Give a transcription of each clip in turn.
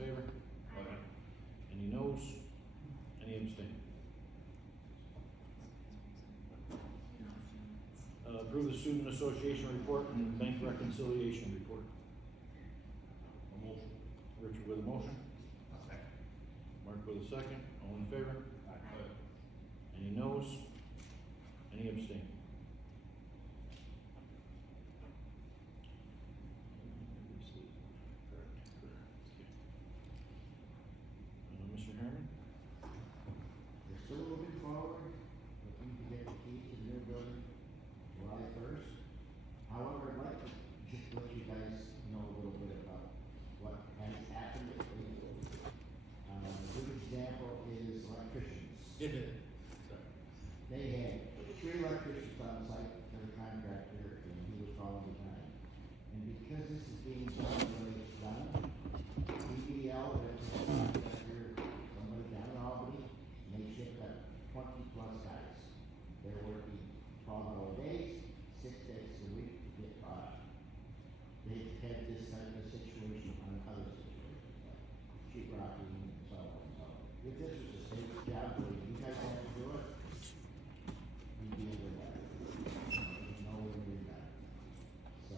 favor? Aye. Any noes? Any abstain? Approve the student association report and bank reconciliation report. A motion. Richard with a motion, A second. Mark with a second, all in favor? Aye. Any noes? Any abstain? Mr. Harriman? We're still moving forward, looking to get the key to the new building July 1st. However, I'd like to just let you guys know a little bit about what has happened at Greenfield. A good example is electricians. They had 3 electricians on site for the contractor, and he was following the time. And because this is being done the way it's done, PBL, that's the contractor, somebody down in Albany, and they shipped up 20+ guys. They're working 12-hour days, 6 days a week to get caught. They've had this type of situation on other situations, like sheet rocking and so on and so on. If this was a state job where you guys had to do it, we'd be able to do that. There's no way to do that. So,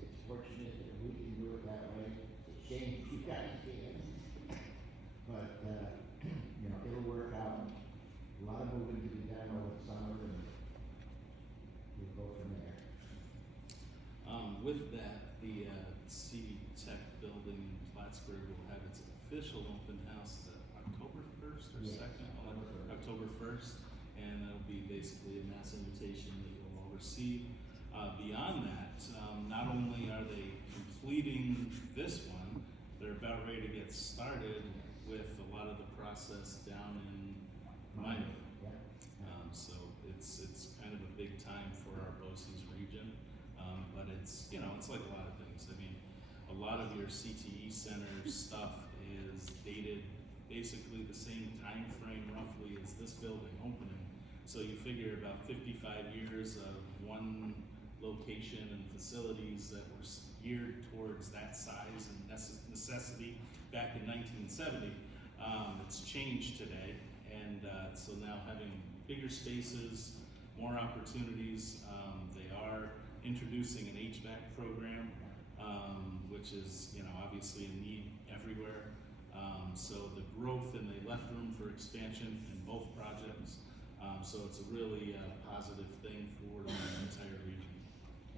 it's fortunate that we can do it that way. It's a shame you guys can't. But, it'll work out. A lot of moving to be done over the summer, and we'll go from there. With that, the CD Tech building in Plattsburgh will have its official open house October 1st or Yes, 2nd? October 1st. October 1st, and that'll be basically a mass invitation that you'll all receive. Beyond that, not only are they completing this one, they're about ready to get started with a lot of the process down in Minot. Yeah. So it's kind of a big time for our BOCES region, but it's like a lot of things. I mean, a lot of your CTE center stuff is dated basically the same time frame roughly as this building opening. So you figure about 55 years of one location and facilities that were geared towards that size and necessity back in 1970. It's changed today, and so now having bigger spaces, more opportunities. They are introducing an HVAC program, which is obviously a need everywhere. So the growth, and they left room for expansion in both projects. So it's a really positive thing for the entire region.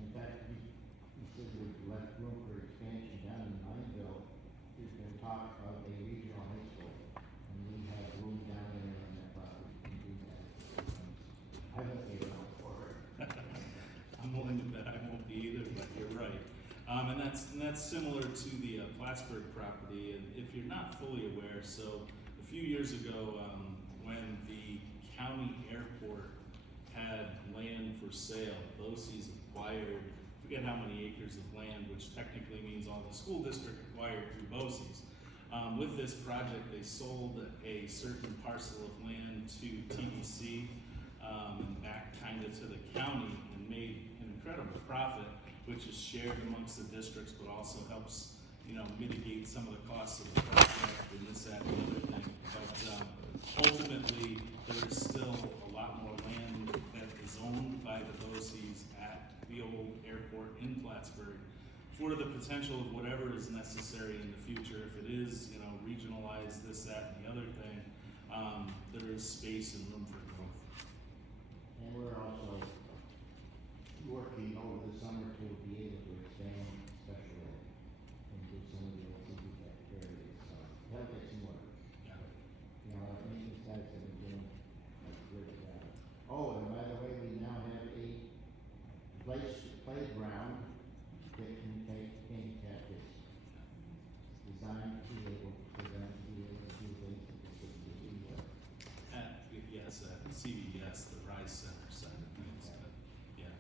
In fact, you said we've left room for expansion down in Mineville. There's been talk of a regional high school, and we have room down there on that property to do that. I won't be around for it. I'm willing to bet I won't be either, but you're right. And that's similar to the Plattsburgh property. And if you're not fully aware, so a few years ago, when the county airport had land for sale, BOCES acquired, forget how many acres of land, which technically means all the school district acquired through BOCES. With this project, they sold a certain parcel of land to TDC and back kind of to the county, and made an incredible profit, which is shared amongst the districts, but also helps mitigate some of the costs of the project and this, that, and the other thing. But ultimately, there is still a lot more land that is owned by the BOCES at the old airport in Plattsburgh for the potential of whatever is necessary in the future. If it is, regionalized, this, that, and the other thing, there is space and room for growth. And we're also working over the summer to be able to expand special ed into some of the LCD areas. So that'll take some work. Yeah. Our maintenance guys have been doing a great job. Oh, and by the way, we now have a playground that can take handicap kids. Designed to be able for them to be able to do things that they couldn't do before. Yes, at CVS, the Rise Center side of things, but yeah.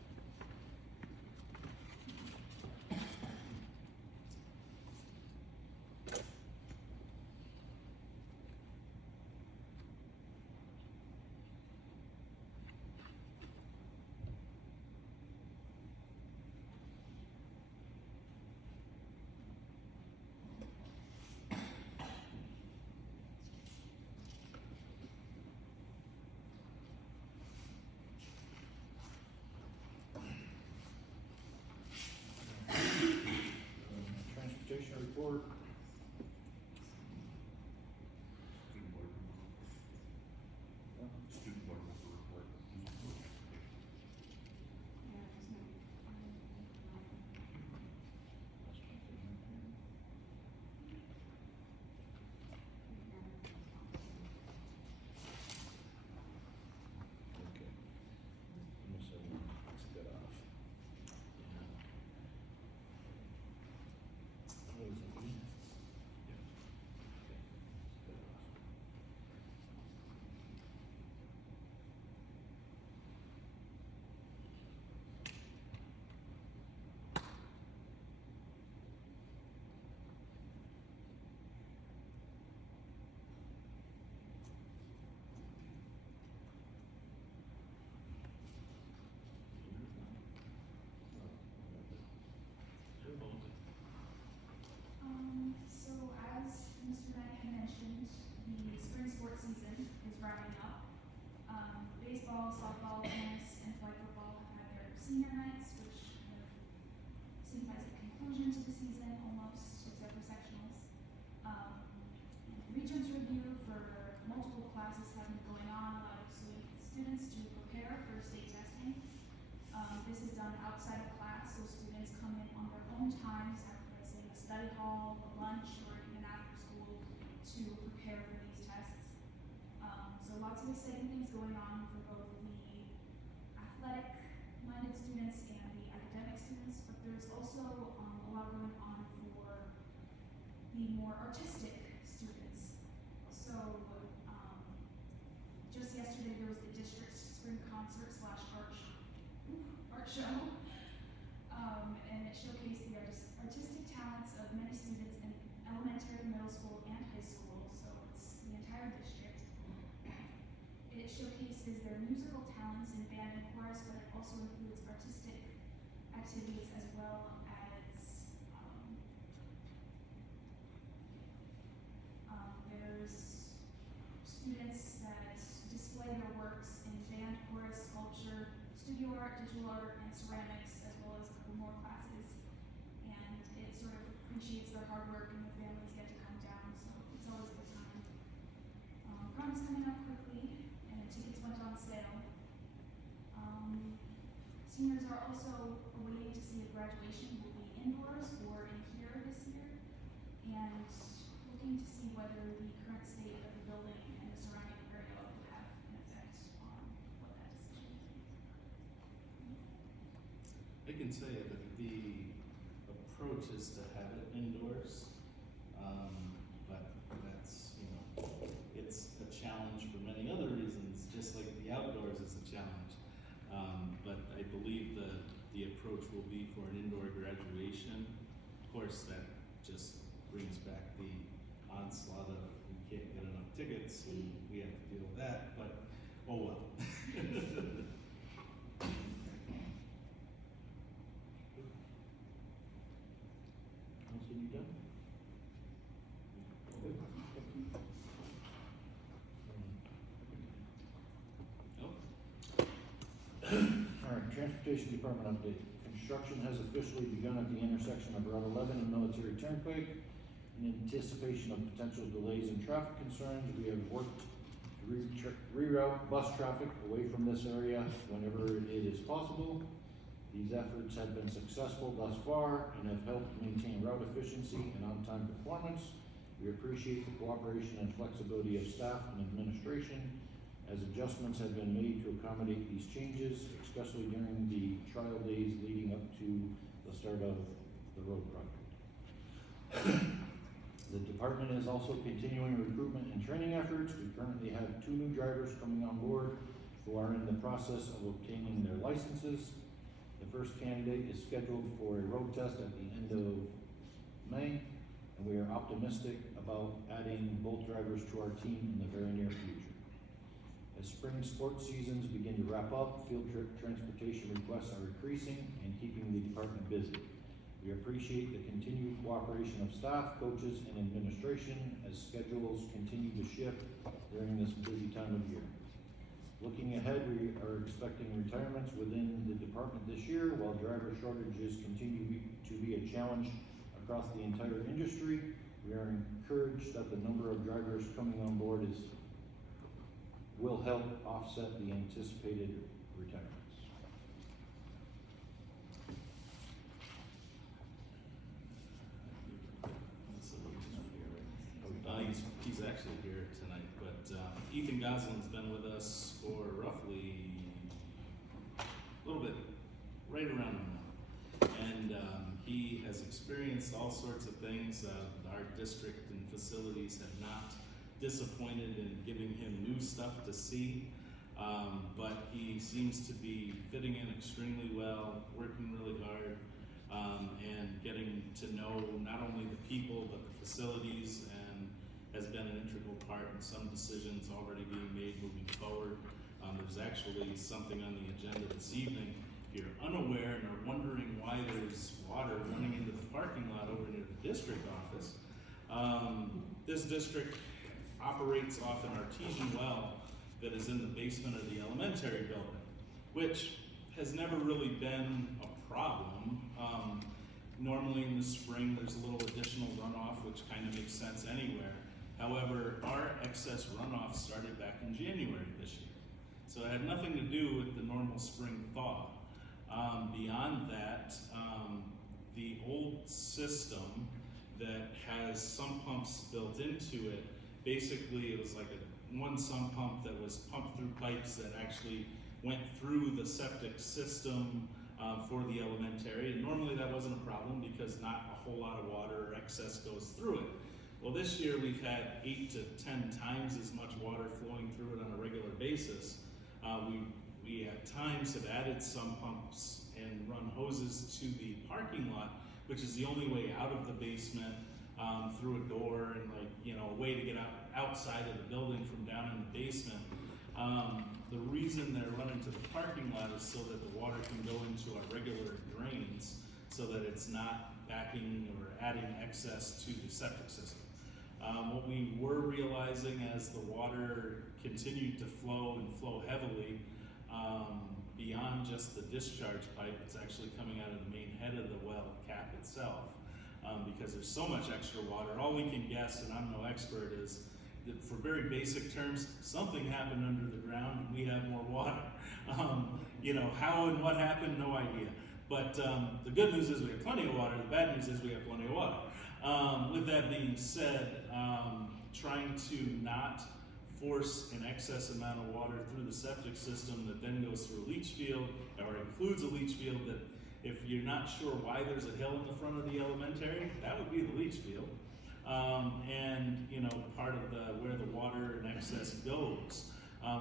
own time, sacrificing a study hall, a lunch, or even after school to prepare for these tests. So lots of exciting things going on for both the athletic-minded students and the academic students, but there's also a lot going on for the more artistic students. So just yesterday there was the district spring concert / art show, and it showcased the artistic talents of many students in elementary, middle school, and high school. So it's the entire district. It showcases their musical talents in band and chorus, but it also includes artistic activities as well as there's students that display their works in band, chorus, sculpture, studio art, digital art, and ceramics, as well as a couple more classes. And it sort of appreciates their hard work, and the families get to come down, so it's always a good time. Prom is coming up quickly, and tickets went on sale. Seniors are also waiting to see if graduation will be indoors or in here this year, and looking to see whether the current state of the building and the surrounding area will have an effect on what that decision is. I can say that the approach is to have it indoors, but that's, it's a challenge for many other reasons, just like the outdoors is a challenge. But I believe the approach will be for an indoor graduation. Of course, that just brings back the onslaught of we can't get enough tickets and we have to deal with that, but oh well. Council, you done? Alright, Transportation Department update. Construction has officially begun at the intersection of Route 11 and Military Turnpike. In anticipation of potential delays and traffic concerns, we have worked to reroute bus traffic away from this area whenever it is possible. These efforts have been successful thus far and have helped maintain route efficiency and on-time performance. We appreciate the cooperation and flexibility of staff and administration as adjustments have been made to accommodate these changes, especially during the trial days leading up to the start of the road project. The department is also continuing recruitment and training efforts. We currently have 2 new drivers coming on board who are in the process of obtaining their licenses. The first candidate is scheduled for a road test at the end of May, and we are optimistic about adding both drivers to our team in the very near future. As spring sports seasons begin to wrap up, field trip transportation requests are increasing and keeping the department busy. We appreciate the continued cooperation of staff, coaches, and administration as schedules continue to shift during this busy time of year. Looking ahead, we are expecting retirements within the department this year, while driver shortages continue to be a challenge across the entire industry. We are encouraged that the number of drivers coming on board will help offset the anticipated retirements. He's actually here tonight, but Ethan Goslin's been with us for roughly a little bit, right around a month. And he has experienced all sorts of things. Our district and facilities have not disappointed in giving him new stuff to see, but he seems to be fitting in extremely well, working really hard, and getting to know not only the people but the facilities, and has been an integral part in some decisions already being made moving forward. There's actually something on the agenda this evening. If you're unaware and are wondering why there's water running into the parking lot over near the district office, this district operates off an artesian well that is in the basement of the elementary building, which has never really been a problem. Normally in the spring there's a little additional runoff, which kind of makes sense anywhere. However, our excess runoff started back in January this year. So it had nothing to do with the normal spring thaw. Beyond that, the old system that has sump pumps built into it, basically it was like one sump pump that was pumped through pipes that actually went through the septic system for the elementary. And normally that wasn't a problem because not a whole lot of water or excess goes through it. Well, this year we've had 8 to 10 times as much water flowing through it on a regular basis. We at times have added sump pumps and run hoses to the parking lot, which is the only way out of the basement through a door and a way to get outside of the building from down in the basement. The reason they're running to the parking lot is so that the water can go into our regular drains so that it's not backing or adding excess to the septic system. What we were realizing as the water continued to flow and flow heavily, beyond just the discharge pipe, it's actually coming out of the main head of the well cap itself. Because there's so much extra water, all we can guess, and I'm no expert, is that for very basic terms, something happened under the ground and we have more water. How and what happened, no idea. But the good news is we have plenty of water, the bad news is we have plenty of water. With that being said, trying to not force an excess amount of water through the septic system that then goes through a leach field, or includes a leach field, that if you're not sure why there's a hill in the front of the elementary, that would be the leach field. Part of where the water and excess goes.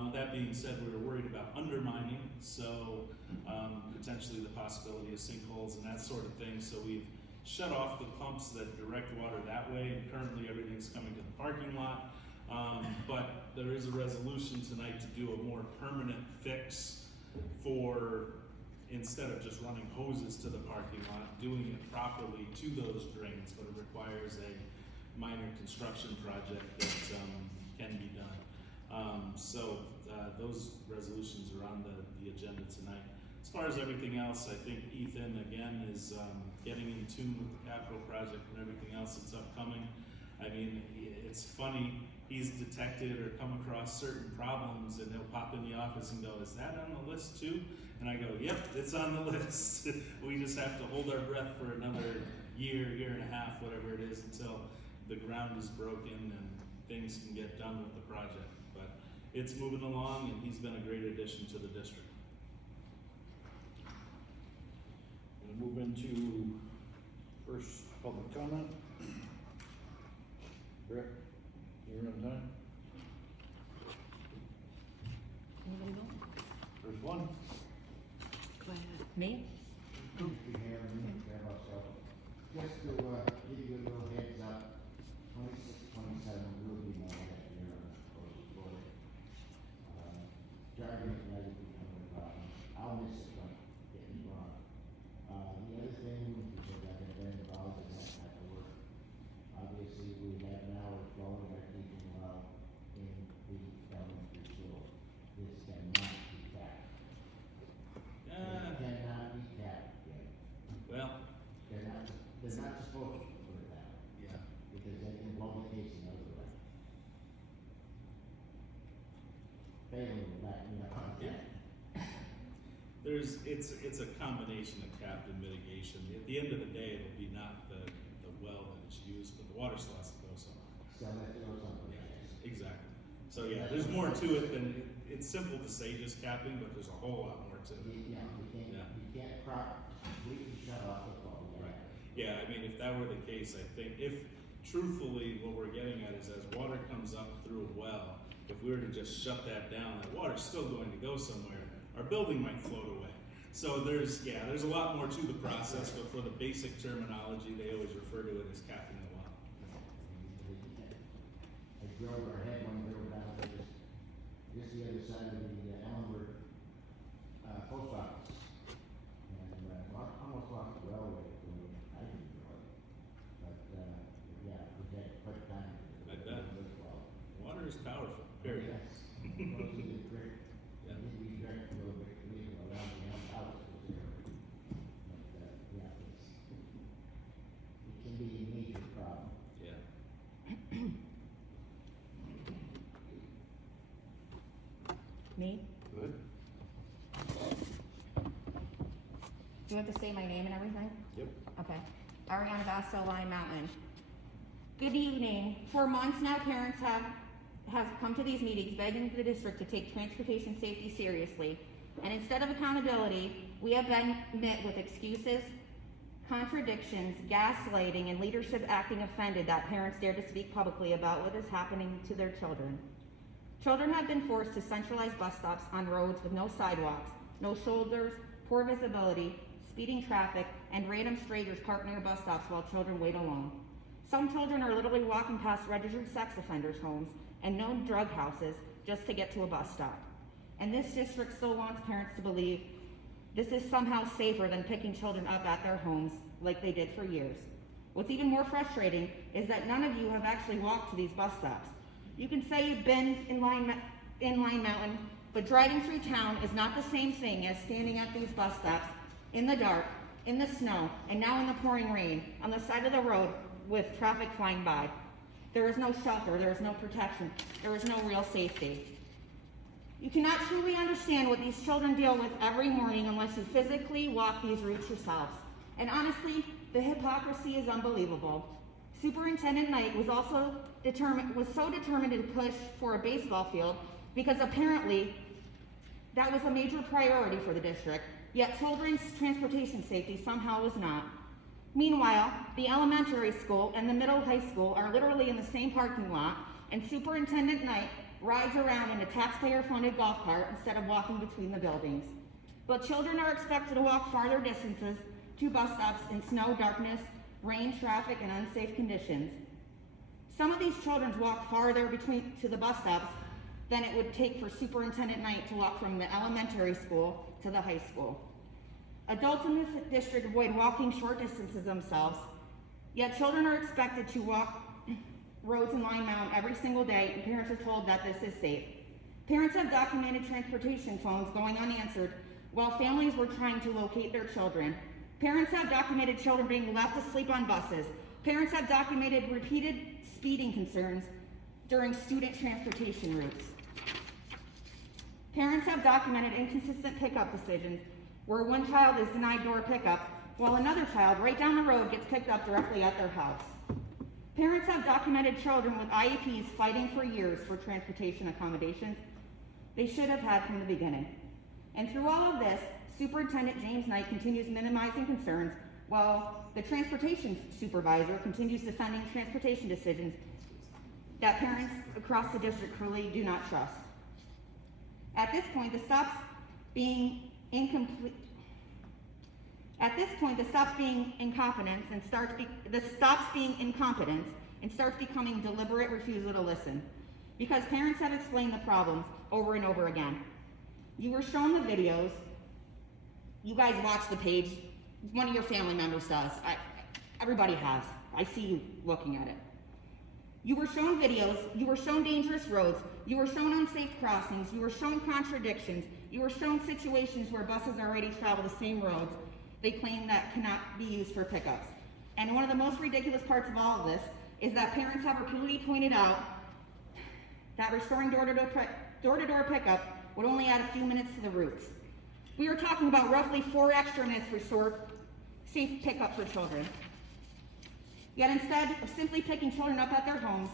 With that being said, we were worried about undermining, so potentially the possibility of sinkholes and that sort of thing. So we've shut off the pumps that direct water that way, and currently everything's coming to the parking lot. But there is a resolution tonight to do a more permanent fix for, instead of just running hoses to the parking lot, doing it properly to those drains, but it requires a minor construction project that can be done. Those resolutions are on the agenda tonight. As far as everything else, I think Ethan, again, is getting in tune with the capital project and everything else that's upcoming. I mean, it's funny, he's detected or come across certain problems and he'll pop in the office and go, is that on the list too? And I go, yep, it's on the list. We just have to hold our breath for another year and a half, whatever it is, until the ground is broken and things can get done with the project. But it's moving along and he's been a great addition to the district. We'll move into first public comment. Rick, you're on time. Anybody go? First one. Go ahead. Me? We have ourselves, just to give you a little heads up, 26, 27 will be more next year on the board. Driving at night will become a problem. I'll miss it, don't get me wrong. The other thing, because I've been involved in that type of work, obviously we have now a flowing our teaching well in the elementary school. This cannot be capped. It cannot be capped yet. Well, They're not supposed to put it that way, yeah. because they can blow the case in the other way. Failing will back me up on that. It's a combination of cap and mitigation. At the end of the day, it'll be not the well that is used, but the water still has to go somewhere. So let's go something. Yeah, exactly. So yeah, there's more to it than, it's simple to say just capping, but there's a whole lot more to it. You can't completely shut off the flow. Right. Yeah, I mean, if that were the case, I think, if truthfully what we're getting at is as water comes up through a well, if we were to just shut that down, that water's still going to go somewhere. Our building might float away. So there's a lot more to the process, but for the basic terminology, they always refer to it as capping the well. I drove our head one girl down to just the other side of the Ellenberg post office. And almost lost the railway through it. I didn't know it. But yeah, we had quite time. I bet. Water is powerful, period. Yes. Goes to the creek. Yeah. We drank a little bit, around the house was there. But yeah, it can be a major problem. Yeah. Me? Do you have to say my name and everything? Yep. Okay. Ariana Vasto, Lime Mountain. Good evening. For months now, parents have come to these meetings begging the district to take transportation safety seriously. And instead of accountability, we have been met with excuses, contradictions, gaslighting, and leadership acting offended that parents dare to speak publicly about what is happening to their children. Children have been forced to centralize bus stops on roads with no sidewalks, no shoulders, poor visibility, speeding traffic, and random strangers parked near bus stops while children wait alone. Some children are literally walking past registered sex offenders' homes and known drug houses just to get to a bus stop. And this district still wants parents to believe this is somehow safer than picking children up at their homes like they did for years. What's even more frustrating is that none of you have actually walked to these bus stops. You can say you've been in Line Mountain, but driving through town is not the same thing as standing at these bus stops in the dark, in the snow, and now in the pouring rain, on the side of the road with traffic flying by. There is no shelter, there is no protection, there is no real safety. You cannot truly understand what these children deal with every morning unless you physically walk these routes yourselves. And honestly, the hypocrisy is unbelievable. Superintendent Knight was so determined to push for a baseball field because apparently that was a major priority for the district, yet children's transportation safety somehow was not. Meanwhile, the elementary school and the middle high school are literally in the same parking lot, and Superintendent Knight rides around in a taxpayer-funded golf cart instead of walking between the buildings. But children are expected to walk farther distances to bus stops in snow, darkness, rain, traffic, and unsafe conditions. Some of these children walk farther to the bus stops than it would take for Superintendent Knight to walk from the elementary school to the high school. Adults in this district avoid walking short distances themselves, yet children are expected to walk roads in Line Mountain every single day, and parents are told that this is safe. Parents have documented transportation phones going unanswered while families were trying to locate their children. Parents have documented children being left asleep on buses. Parents have documented repeated speeding concerns during student transportation routes. Parents have documented inconsistent pickup decisions where one child is denied door pickup while another child right down the road gets picked up directly at their house. Parents have documented children with IEPs fighting for years for transportation accommodations they should have had from the beginning. And through all of this, Superintendent James Knight continues minimizing concerns while the transportation supervisor continues defending transportation decisions that parents across the district clearly do not trust. At this point, the stops being incompetence and starts becoming deliberate refusal to listen, because parents have explained the problems over and over again. You were shown the videos. You guys watch the page. One of your family members does. Everybody has. I see you looking at it. You were shown videos. You were shown dangerous roads. You were shown unsafe crossings. You were shown contradictions. You were shown situations where buses already travel the same roads they claim that cannot be used for pickups. And one of the most ridiculous parts of all of this is that parents have repeatedly pointed out that restoring door-to-door pickup would only add a few minutes to the routes. We are talking about roughly 4 extra minutes to restore safe pickup for children. Yet instead of simply picking children up at their homes,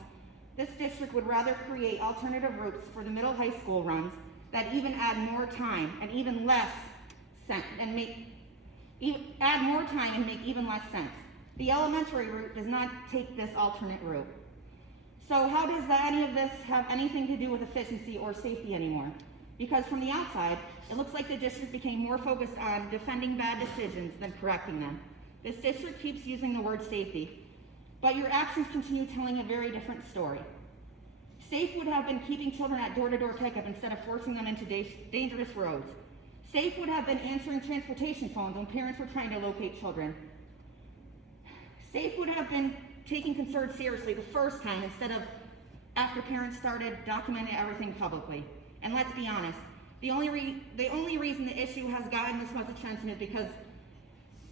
this district would rather create alternative routes for the middle high school runs that even add more time and even less sense and make even less sense. The elementary route does not take this alternate route. So how does any of this have anything to do with efficiency or safety anymore? Because from the outside, it looks like the district became more focused on defending bad decisions than correcting them. This district keeps using the word safety, but your actions continue telling a very different story. Safe would have been keeping children at door-to-door pickup instead of forcing them into dangerous roads. Safe would have been answering transportation phones when parents were trying to locate children. Safe would have been taking concerns seriously the first time instead of after parents started documenting everything publicly. And let's be honest, the only reason the issue has gotten this much attention is because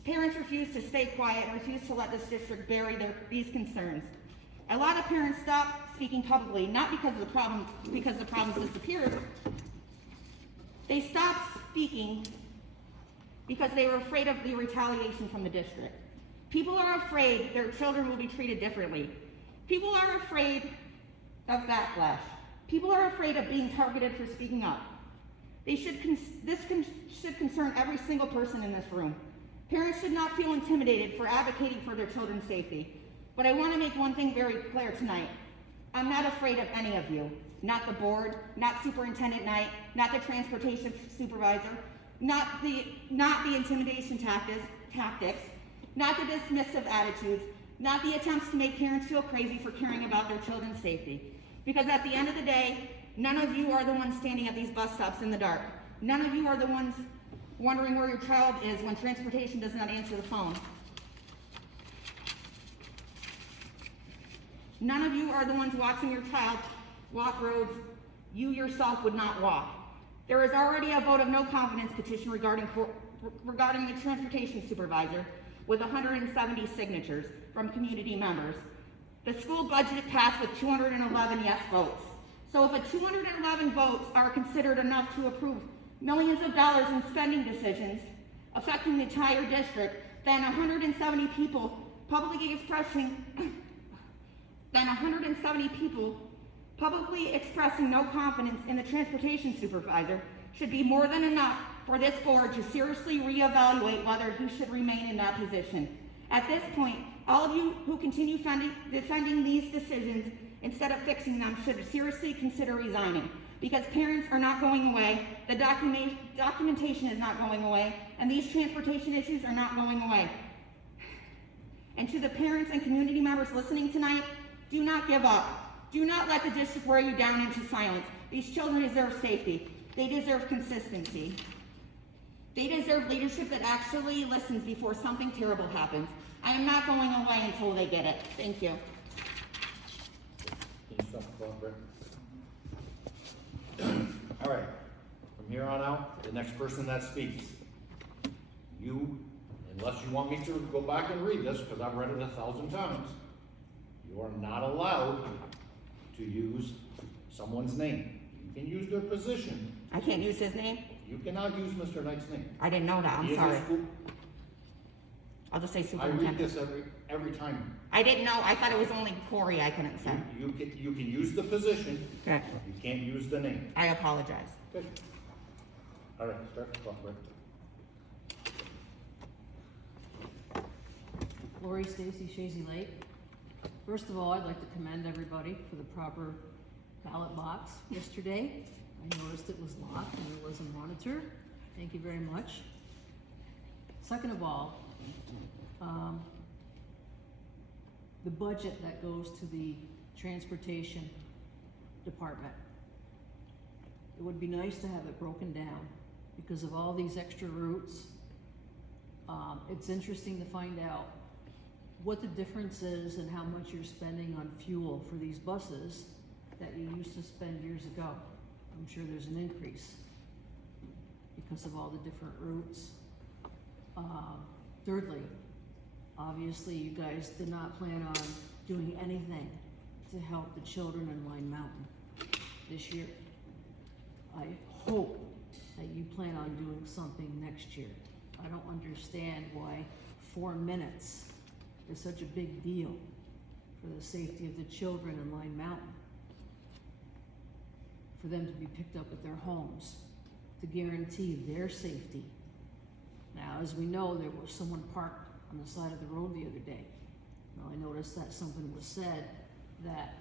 parents refuse to stay quiet and refuse to let this district bury these concerns. A lot of parents stop speaking publicly, not because the problems disappeared. They stop speaking because they were afraid of the retaliation from the district. People are afraid their children will be treated differently. People are afraid of backlash. People are afraid of being targeted for speaking up. This should concern every single person in this room. Parents should not feel intimidated for advocating for their children's safety. But I want to make one thing very clear tonight. I'm not afraid of any of you. Not the board, not Superintendent Knight, not the transportation supervisor, not the intimidation tactics, not the dismissive attitudes, not the attempts to make parents feel crazy for caring about their children's safety. Because at the end of the day, none of you are the ones standing at these bus stops in the dark. None of you are the ones wondering where your child is when transportation does not answer the phone. None of you are the ones watching your child walk roads you yourself would not walk. There is already a vote of no confidence petition regarding the transportation supervisor with 170 signatures from community members. The school budget passed with 211 yes votes. So if 211 votes are considered enough to approve millions of dollars in spending decisions affecting the entire district, then 170 people publicly expressing no confidence in the transportation supervisor should be more than enough for this board to seriously reevaluate whether he should remain in that position. At this point, all of you who continue defending these decisions instead of fixing them should seriously consider resigning, because parents are not going away, the documentation is not going away, and these transportation issues are not going away. And to the parents and community members listening tonight, do not give up. Do not let the district wear you down into silence. These children deserve safety. They deserve consistency. They deserve leadership that actually listens before something terrible happens. I am not going away until they get it. Thank you. Can you stop the clock, Brett? All right, from here on out, the next person that speaks, you, unless you want me to go back and read this, because I've read it 1,000 times, you are not allowed to use someone's name. You can use their position. I can't use his name? You cannot use Mr. Knight's name. I didn't know that. He I'm is a sorry. school- I'll just say I read superintendent. this every time. I didn't know. I thought it was only Corey I couldn't say. You can use the position, Okay. you can't use the name. I apologize. Good. All right, start the clock, Brett. Lori Stacy, Shazy Lake. First of all, I'd like to commend everybody for the proper ballot box yesterday. I noticed it was locked and there was a monitor. Thank you very much. Second of all, the budget that goes to the transportation department. It would be nice to have it broken down because of all these extra routes. It's interesting to find out what the difference is and how much you're spending on fuel for these buses that you used to spend years ago. I'm sure there's an increase because of all the different routes. Thirdly, obviously you guys did not plan on doing anything to help the children in Line Mountain this year. I hope that you plan on doing something next year. I don't understand why 4 minutes is such a big deal for the safety of the children in Line Mountain. For them to be picked up at their homes, to guarantee their safety. Now, as we know, there was someone parked on the side of the road the other day. Now, I noticed that something was said that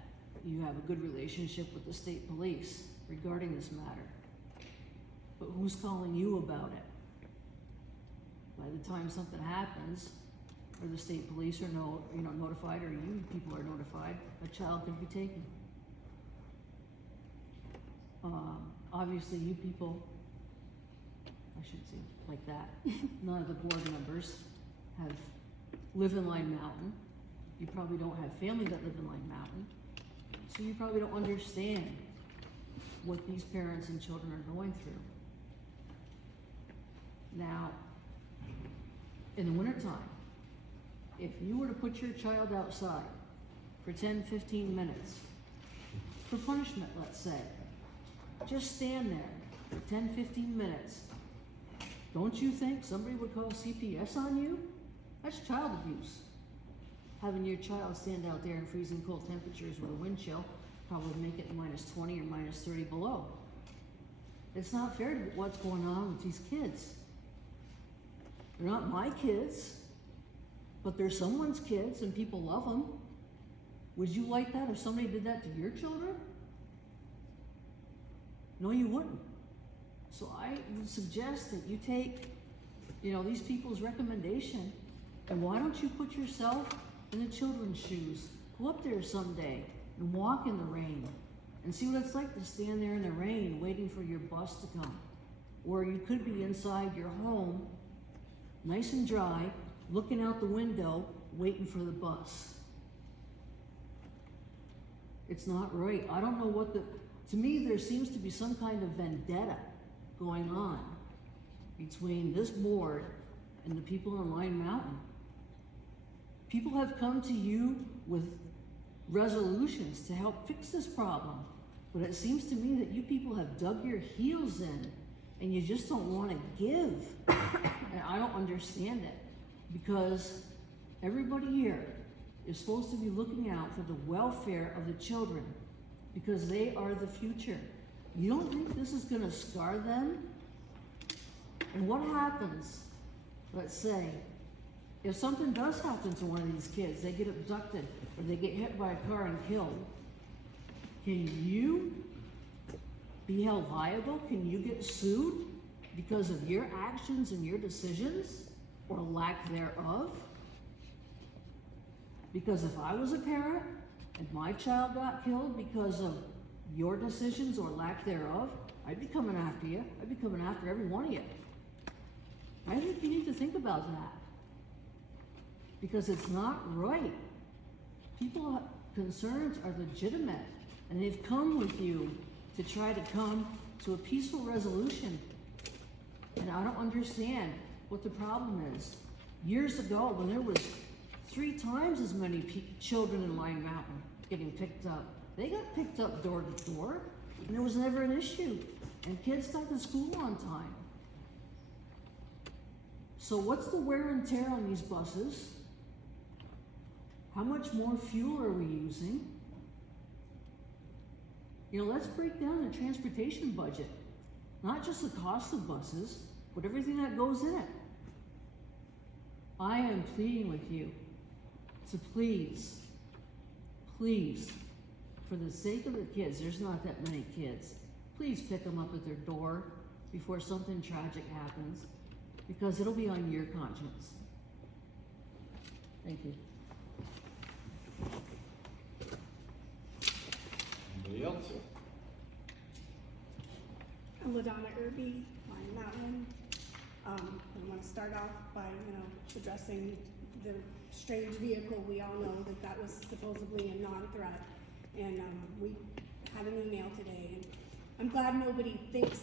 you have a good relationship with the state police regarding this matter. But who's calling you about it? By the time something happens, or the state police are notified, or you people are notified, a child could be taken. Obviously, you people, I shouldn't say like that, none of the board members live in Line Mountain. You probably don't have family that live in Line Mountain, so you probably don't understand what these parents and children are going through. Now, in the wintertime, if you were to put your child outside for 10, 15 minutes, for punishment, let's say, just stand there for 10, 15 minutes. Don't you think somebody would call CPS on you? That's child abuse. Having your child stand out there in freezing cold temperatures with a wind chill, probably make it -20 or -30 below. It's not fair to what's going on with these kids. They're not my kids, but they're someone's kids and people love them. Would you like that if somebody did that to your children? No, you wouldn't. So I would suggest that you take, these people's recommendation, and why don't you put yourself in the children's shoes? Go up there someday and walk in the rain and see what it's like to stand there in the rain waiting for your bus to come. Or you could be inside your home, nice and dry, looking out the window, waiting for the bus. It's not right. I don't know to me there seems to be some kind of vendetta going on between this board and the people on Lime Mountain. People have come to you with resolutions to help fix this problem, but it seems to me that you people have dug your heels in and you just don't want to give. And I don't understand it, because everybody here is supposed to be looking out for the welfare of the children, because they are the future. You don't think this is gonna scar them? And what happens, let's say, if something does happen to one of these kids, they get abducted or they get hit by a car and killed, can you be held liable? Can you get sued because of your actions and your decisions or lack thereof? Because if I was a parent and my child got killed because of your decisions or lack thereof, I'd be coming after you. I'd be coming after every one of you. I think you need to think about that, because it's not right. People's concerns are legitimate, and they've come with you to try to come to a peaceful resolution. And I don't understand what the problem is. Years ago, when there was 3 times as many children in Lime Mountain getting picked up, they got picked up door to door, and there was never an issue, and kids got to school on time. So what's the wear and tear on these buses? How much more fuel are we using? Let's break down the transportation budget. Not just the cost of buses, but everything that goes in it. I am pleading with you to please, for the sake of the kids, there's not that many kids, please pick them up at their door before something tragic happens, because it'll be on your conscience. Thank you. Anybody else? I'm LaDonna Irby, Lime Mountain. I want to start off by, addressing the strange vehicle. We all know that was supposedly a non-threat, and we had an email today, and I'm glad nobody thinks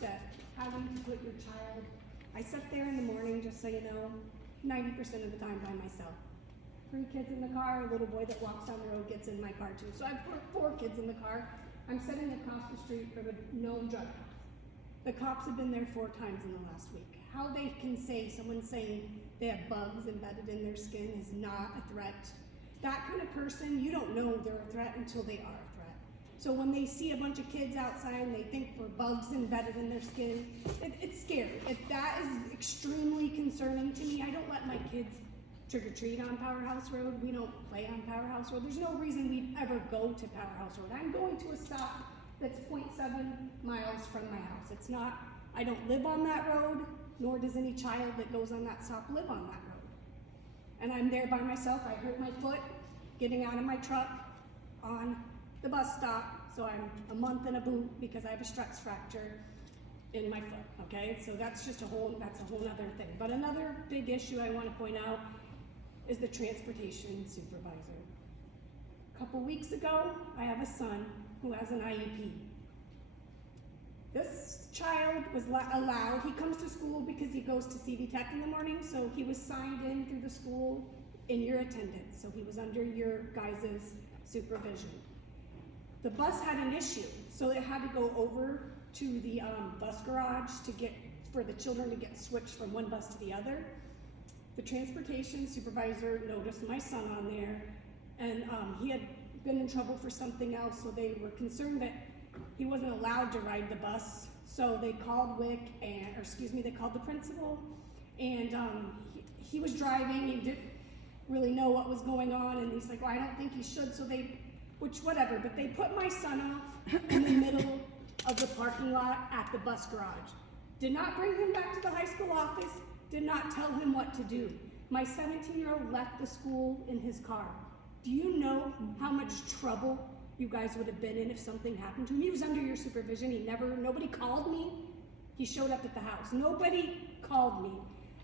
that having to put your child. I sat there in the morning, just so you know, 90% of the time by myself. 3 kids in the car, a little boy that walks down the road gets in my car too. So I've put 4 kids in the car. I'm sitting across the street from a known drug house. The cops have been there 4 times in the last week. How they can say, someone's saying they have bugs embedded in their skin is not a threat. That kind of person, you don't know they're a threat until they are a threat. So when they see a bunch of kids outside and they think we're bugs embedded in their skin, it's scary. That is extremely concerning to me. I don't let my kids trick-or-treat on Powerhouse Road. We don't play on Powerhouse Road. There's no reason we'd ever go to Powerhouse Road. I'm going to a stop that's 0.7 miles from my house. It's not, I don't live on that road, nor does any child that goes on that stop live on that road. And I'm there by myself. I hurt my foot getting out of my truck on the bus stop, so I'm a month in a boot because I have a stress fracture in my foot, okay? So that's a whole other thing. But another big issue I want to point out is the transportation supervisor. A couple weeks ago, I have a son who has an IEP. This child was allowed, he comes to school because he goes to CV Tech in the morning, so he was signed in through the school in your attendance, so he was under your guys' supervision. The bus had an issue, so it had to go over to the bus garage for the children to get switched from one bus to the other. The transportation supervisor noticed my son on there, and he had been in trouble for something else, so they were concerned that he wasn't allowed to ride the bus. So they called they called the principal, and he was driving, he didn't really know what was going on, and he's like, well, I don't think he should, so whatever, but they put my son off in the middle of the parking lot at the bus garage. Did not bring him back to the high school office, did not tell him what to do. My 17-year-old left the school in his car. Do you know how much trouble you guys would have been in if something happened to him? He was under your supervision. Nobody called me. He showed up at the house. Nobody called me.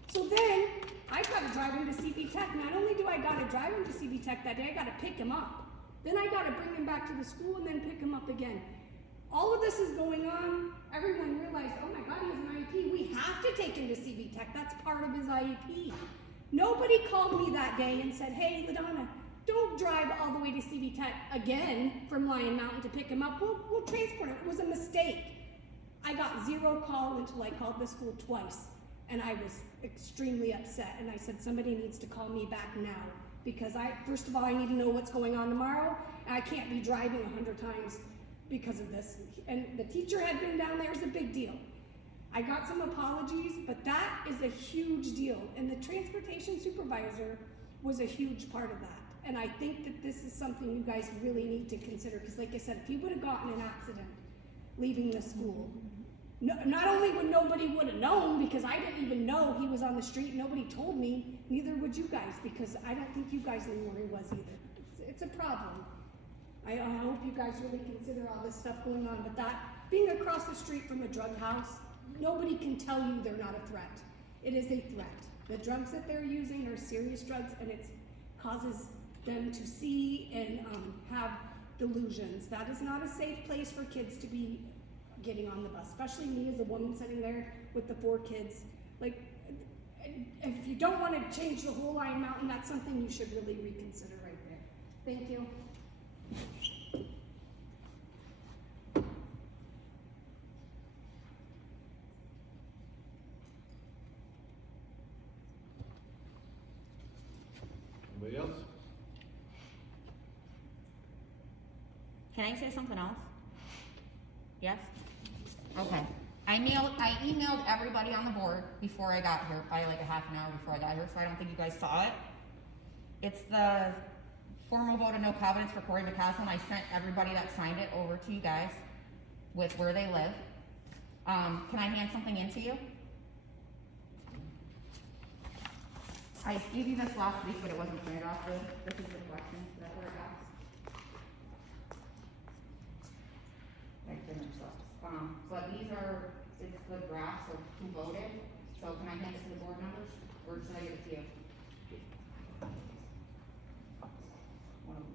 So then I got to drive him to CB Tech. Not only do I got to drive him to CB Tech that day, I got to pick him up. Then I got to bring him back to the school and then pick him up again. All of this is going on. Everyone realized, oh my God, he has an IEP. We have to take him to CB Tech. That's part of his IEP. Nobody called me that day and said, hey, LaDonna, don't drive all the way to CB Tech again from Lion Mountain to pick him up. We'll transport him. It was a mistake. I got zero call until I called the school twice, and I was extremely upset. And I said, somebody needs to call me back now, because first of all, I need to know what's going on tomorrow, and I can't be driving 100 times because of this. And the teacher had been down there. It was a big deal. I got some apologies, but that is a huge deal. And the transportation supervisor was a huge part of that. And I think that this is something you guys really need to consider, because like I said, if he would have gotten an accident leaving the school, not only would nobody would have known, because I didn't even know he was on the street, nobody told me, neither would you guys, because I don't think you guys knew where he was either. It's a problem. I hope you guys really consider all this stuff going on, but that, being across the street from a drug house, nobody can tell you they're not a threat. It is a threat. The drugs that they're using are serious drugs, and it causes them to see and have delusions. That is not a safe place for kids to be getting on the bus, especially me as a woman sitting there with the 4 kids. Like, if you don't want to change the whole Lion Mountain, that's something you should really reconsider right there. Thank you. Anybody else? Can I say something else? Yes? Okay. I emailed everybody on the board before I got here, probably like a half an hour before I got here, so I don't think you guys saw it. It's the formal vote of no covenants for Corey McCaslin. I sent everybody that signed it over to you guys with where they live. Can I hand something in to you? I gave you this last week, but it wasn't printed off good. This is the questions that were asked. So these are, it's the graphs of who voted. So can I hand it to the board members, or should I give it to you? One of them.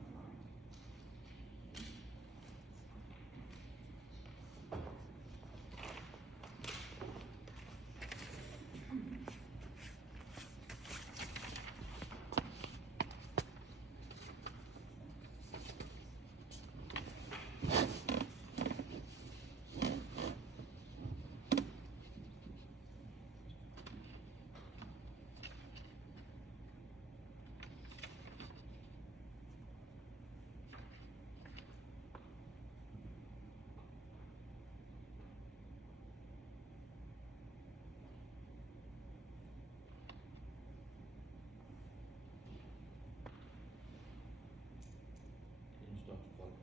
Can you stop the clock?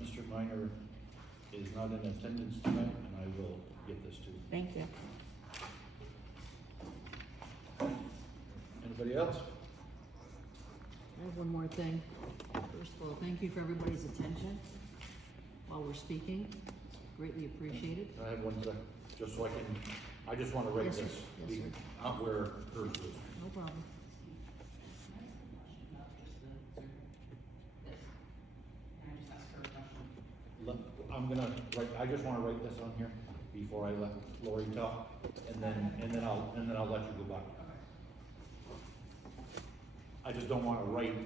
Mr. Minor is not in attendance tonight, and I will get this to you. Thank you. Anybody else? I have one more thing. First of all, thank you for everybody's attention while we're speaking. greatly appreciated. I have 1 second, just so I just wanna write Yes, sir. this. Yes, sir. Out where hers is. No problem. I'm gonna write, I just wanna write this on here before I let Lori talk, and then I'll let you go back. I just don't wanna write.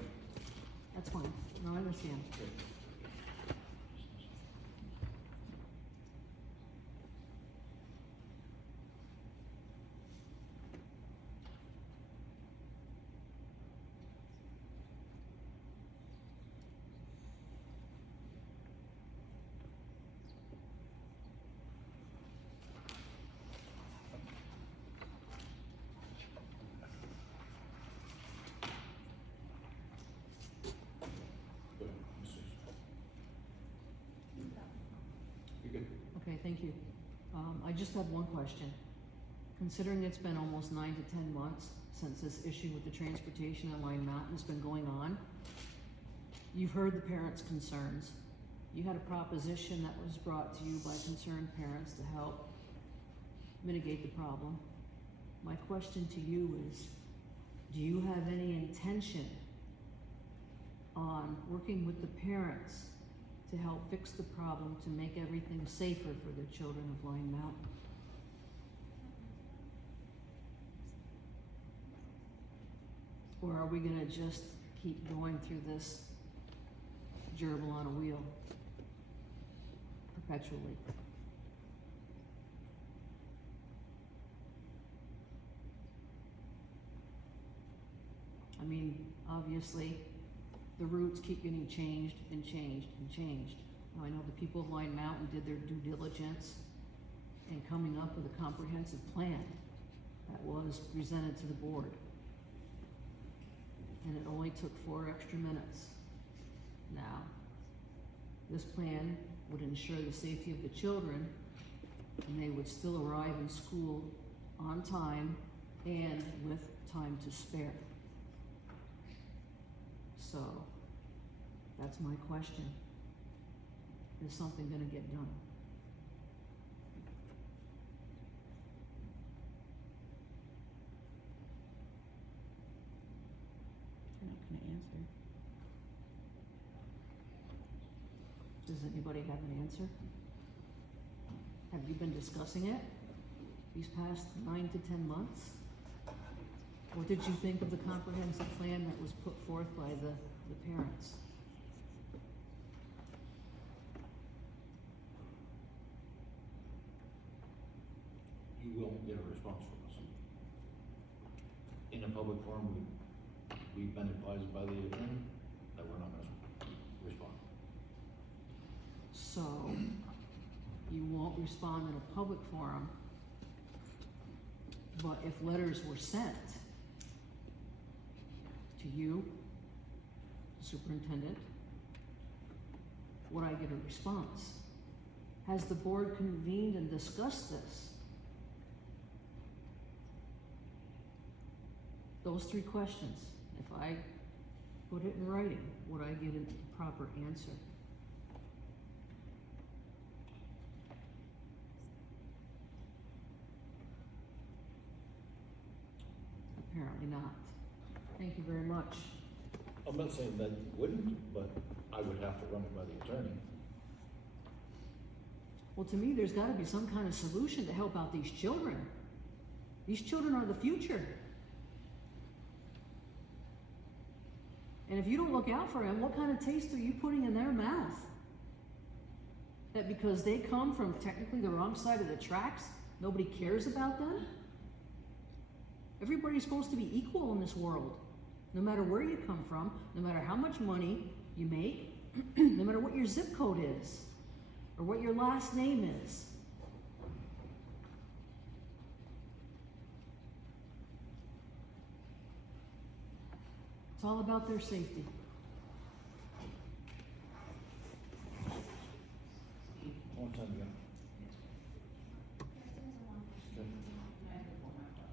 That's fine. No, I understand. Good. You're good. Okay, thank you. I just have one question. Considering it's been almost 9 to 10 months since this issue with the transportation at Line Mountain's been going on, you've heard the parents' concerns. You had a proposition that was brought to you by concerned parents to help mitigate the problem. My question to you is, do you have any intention on working with the parents to help fix the problem, to make everything safer for the children of Line Mountain? Or are we gonna just keep going through this gerbil on a wheel perpetually? I mean, obviously, the routes keep getting changed and changed and changed. Now, I know the people of Line Mountain did their due diligence in coming up with a comprehensive plan that was presented to the board. And it only took 4 extra minutes. Now, this plan would ensure the safety of the children, and they would still arrive in school on time and with time to spare. So, that's my question. Is something gonna get done? You're not gonna answer. Does anybody have an answer? Have you been discussing it these past 9 to 10 months? What did you think of the comprehensive plan that was put forth by the parents? You won't get a response from us. In a public forum, we've been advised by the attorney that we're not gonna respond. So, you won't respond in a public forum, but if letters were sent to you, the superintendent, would I get a response? Has the board convened and discussed this? Those 3 questions. If I put it in writing, would I get a proper answer? Apparently not. Thank you very much. I'm not saying that you wouldn't, but I would have to run it by the attorney. Well, to me, there's gotta be some kind of solution to help out these children. These children are the future. And if you don't look out for them, what kind of taste are you putting in their mouth? That because they come from technically the wrong side of the tracks, nobody cares about them? Everybody's supposed to be equal in this world. No matter where you come from, no matter how much money you make, no matter what your zip code is, or what your last name is. It's all about their safety. One time again.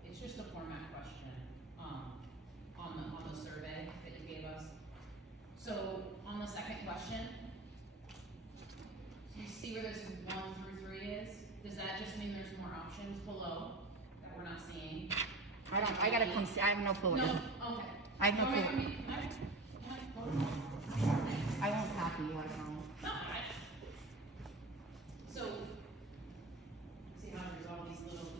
It's just a format question, on the survey that you gave us. So, on the second question, so you see where there's 1 through I gotta come see, I have no clue. No, okay. I have no Wait, clue. can I- I won't copy you, I don't know. No, so, see how there's all these little,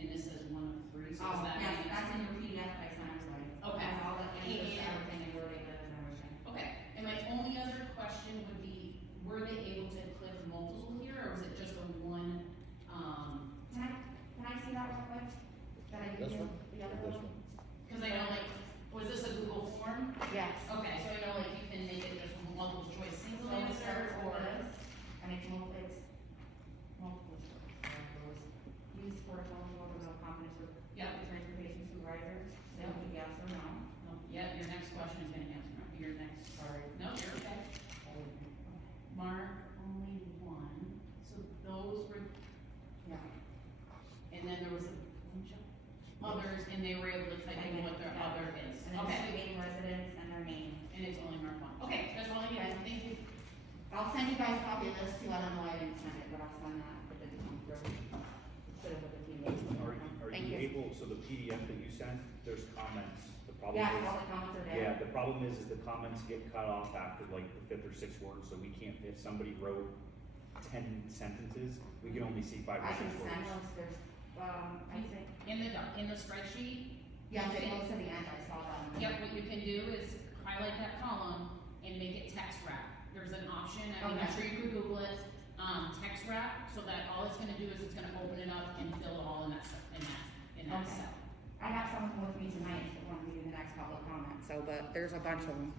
and this says 1 of 3, so Oh, is that? yes, that's in your PDF I sent everybody. Okay. Has all the answers to And- everything and where they live and everything. Okay, and my only other question would be, were they able to click multiple here, or was it just a one, Can I see that real quick? That I This did one? the other This one? one. cause I know like, was this a Google form? Yes. Okay, so I know like you can make it just multiple choice single So it answer, starts or, with this, and it's multiple choice. Use for a phone call with no confidence with Yep. the transportation supervisor, so Yep. it would be yes or no. no, yeah, your next question is gonna answer, your next, sorry, no, you're okay. Mark, only one, so those were, Yeah. and then there was a bunch of others, and they were able to type in what their Yeah. other is, And then okay, student residence and their name. and it's only marked one, okay, that's all I need, Okay. thank you. I'll send you guys a copy of this too, I don't know why I didn't send it, but I'll send that, but it didn't come through. Should have with the PDF. Are Thank you able, so the PDF that you sent, there's comments, the problem Yes, is. all the comments are there. Yeah, the problem is the comments get cut off after like the 5th or 6th word, so we can't, if somebody wrote 10 sentences, we can only see 5 or I 6 can words. send those, there's, I think, In the spreadsheet, yes, it goes to the end, I saw that. yep, what you can do is highlight that column and make it text wrap. There's an option, I mean, I'm Okay. sure you could Google it, text wrap, so that all it's gonna do is it's gonna open it up and fill it all in that, in that Okay. cell. I have someone with me tonight that want to read the next public comment, so, but there's a bunch of them.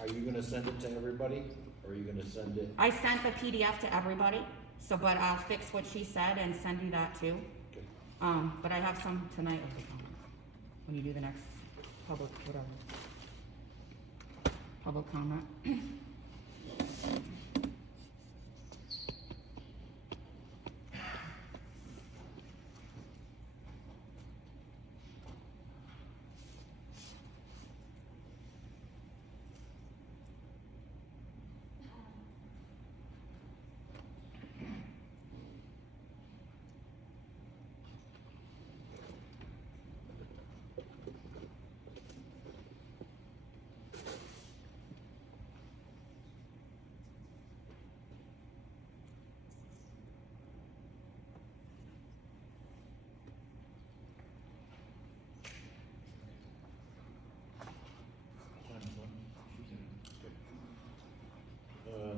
Are you gonna send it to everybody, or are you gonna send it? I sent the PDF to everybody, so, but I'll fix what she said and send you that too. Okay. But I have some tonight, when you do the next public, whatever. Public comment.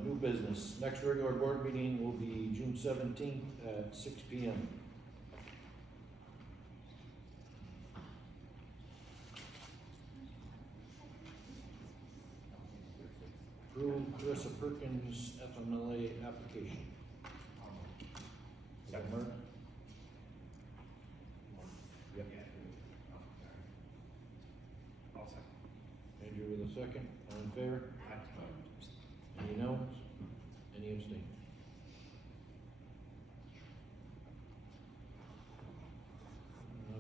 New business, next regular board meeting will be June 17th at 6 P.M. Approve Carissa Perkins FMLA application. Is that Mark? Yep. I'll second. Andrew with a second, all in favor? Any no? Any abstain?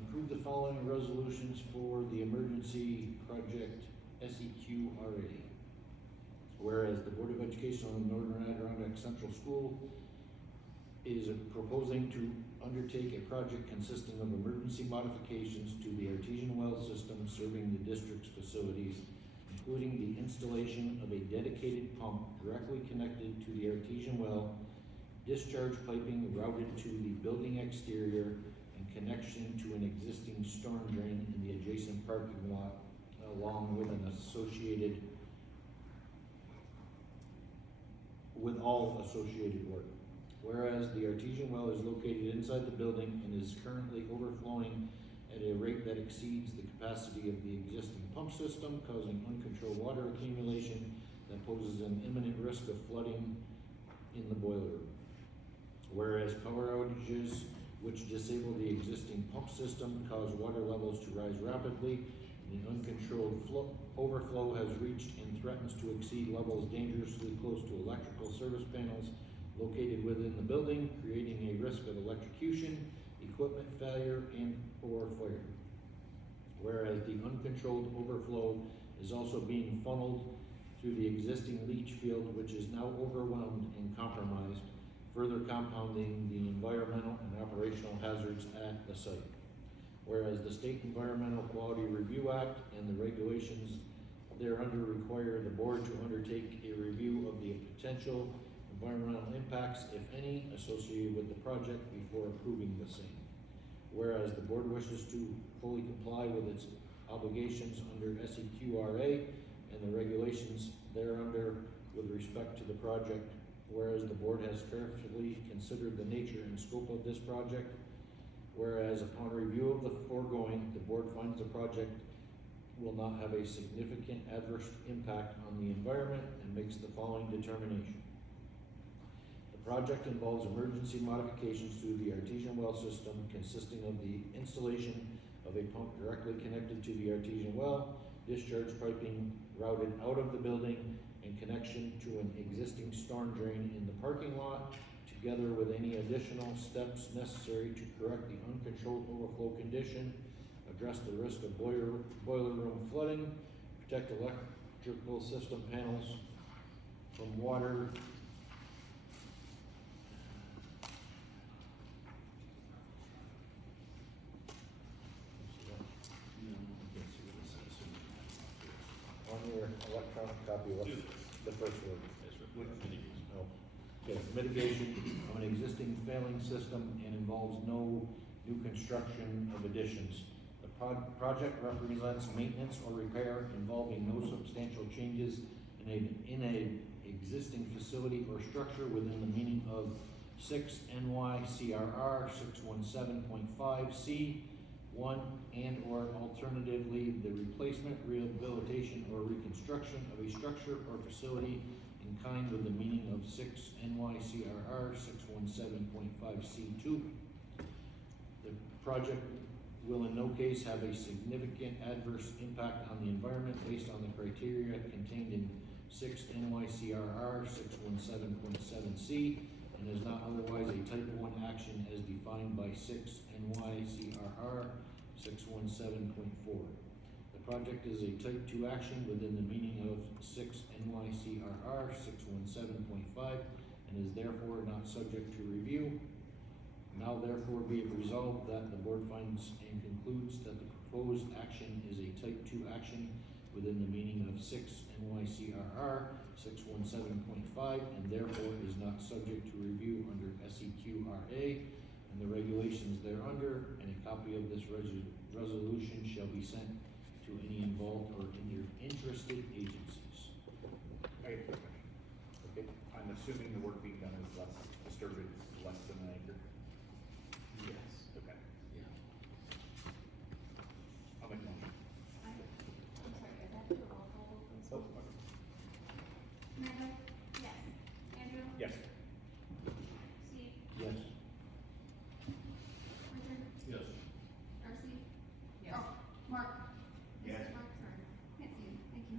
Approve the following resolutions for the emergency project SEQRA. Whereas the Board of Education of Northern Adirondack Central School is proposing to undertake a project consisting of emergency modifications to the artesian well system serving the district's facilities, including the installation of a dedicated pump directly connected to the artesian well, discharge piping routed to the building exterior, and connection to an existing storm drain in the adjacent parking lot, along with all associated work. Whereas the artesian well is located inside the building and is currently overflowing at a rate that exceeds the capacity of the existing pump system, causing uncontrolled water accumulation that poses an imminent risk of flooding in the boiler room. Whereas power outages which disable the existing pump system cause water levels to rise rapidly, and the uncontrolled overflow has reached and threatens to exceed levels dangerously close to electrical service panels located within the building, creating a risk of electrocution, equipment failure, and or fire. Whereas the uncontrolled overflow is also being funneled to the existing leach field, which is now overwhelmed and compromised, further compounding the environmental and operational hazards at the site. Whereas the State Environmental Quality Review Act and the regulations thereunder require the board to undertake a review of the potential environmental impacts, if any, associated with the project before approving the same. Whereas the board wishes to fully comply with its obligations under SEQRA and the regulations thereunder with respect to the project. Whereas the board has carefully considered the nature and scope of this project. Whereas upon review of the foregoing, the board finds the project will not have a significant adverse impact on the environment and makes the following determination. The project involves emergency modifications to the artesian well system consisting of the installation of a pump directly connected to the artesian well, discharge piping routed out of the building, and connection to an existing storm drain in the parking lot, together with any additional steps necessary to correct the uncontrolled overflow condition, address the risk of boiler room flooding, protect electrical system panels from water, on your electronic copy, what's the first word? Oh. Okay, mitigation of an existing failing system and involves no new construction of additions. The project represents maintenance or repair involving no substantial changes in a existing facility or structure within the meaning of 6 NYCRR 617.5C 1, and or alternatively the replacement, rehabilitation, or reconstruction of a structure or facility in kind with the meaning of 6 NYCRR 617.5C2. The project will in no case have a significant adverse impact on the environment based on the criteria contained in 6 NYCRR 617.7C and is not otherwise a type 1 action as defined by 6 NYCRR 617.4. The project is a type 2 action within the meaning of 6 NYCRR 617.5 and is therefore not subject to review. Now therefore be it resolved that the board finds and concludes that the proposed action is a type 2 action within the meaning of 6 NYCRR 617.5 and therefore is not subject to review under SEQRA and the regulations thereunder, and a copy of this resolution shall be sent to any involved or interested agencies. I have a question. Okay? I'm assuming the work being done is less disturbance, less than an acre? Yes. Okay. Yeah. I'll make a motion. I'm sorry, is that the roll call vote, please? Oh, okay. Amanda? Yes. Andrew? Yes. Steve? Yes. Richard? Yes. Darcy? Yes. Oh, Mark? Yes. Mark, sorry. Can't see you. Thank you.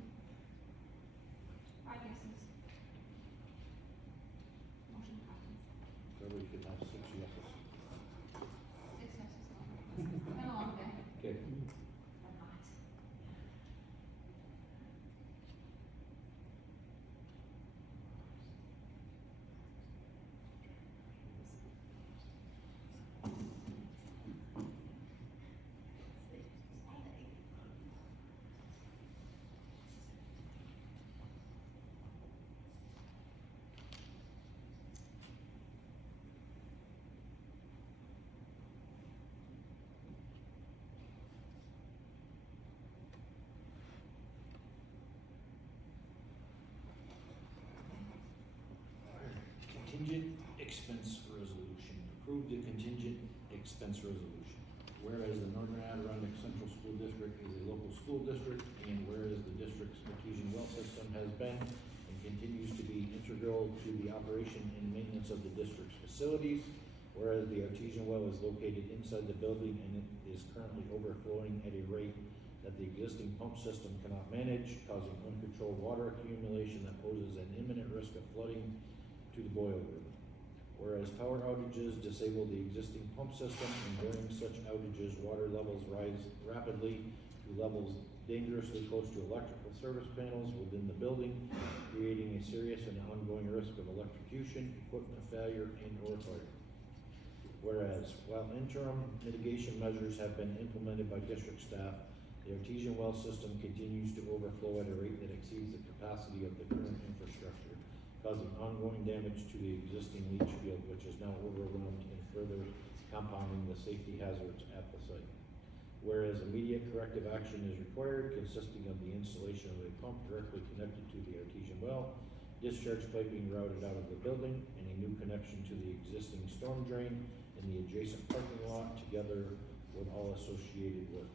5 yeses. Motion passes. So we could have 6 yeses. 6 yeses. It's been a long day. Okay. But not. Contingent expense resolution. Approve the contingent expense resolution. Whereas the Northern Adirondack Central School District is a local school district, and whereas the district's artesian well system has been and continues to be integral to the operation and maintenance of the district's facilities, whereas the artesian well is located inside the building and it is currently overflowing at a rate that the existing pump system cannot manage, causing uncontrolled water accumulation that poses an imminent risk of flooding to the boiler room. Whereas power outages disable the existing pump system, and during such outages, water levels rise rapidly to levels dangerously close to electrical service panels within the building, serious and ongoing risk of electrocution, equipment failure, and/or fire. Whereas, while interim mitigation measures have been implemented by district staff, the artesian well system continues to overflow at a rate that exceeds the capacity of the current infrastructure, causing ongoing damage to the existing leach field, which is now overwhelmed and further compounding the safety hazards at the site. Whereas immediate corrective action is required, consisting of the installation of a pump directly connected to the artesian well, discharge piping routed out of the building, and a new connection to the existing storm drain in the adjacent parking lot, together with all associated work.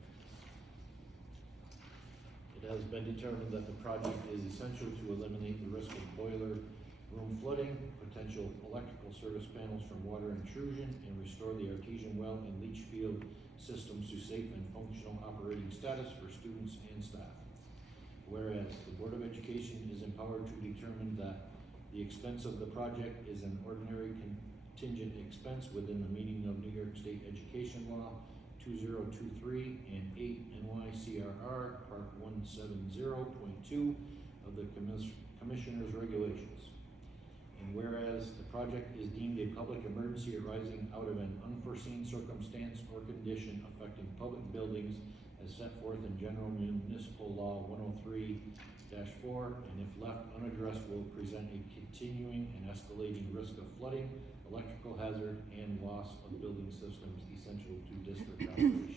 It has been determined that the project is essential to eliminate the risk of boiler room flooding, potential electrical service panels from water intrusion, and restore the artesian well and leach field systems to safe and functional operating status for students and staff. Whereas the Board of Education is empowered to determine that the expense of the project is an ordinary contingent expense within the meaning of New York State Education Law 2023 and 8 NYCRR Part 170.2 of the Commissioner's Regulations. And whereas the project is deemed a public emergency arising out of an unforeseen circumstance or condition affecting public buildings as set forth in General Municipal Law 103-4, and if left unaddressed will present a continuing and escalating risk of flooding, electrical hazard, and loss of building systems essential to district operations.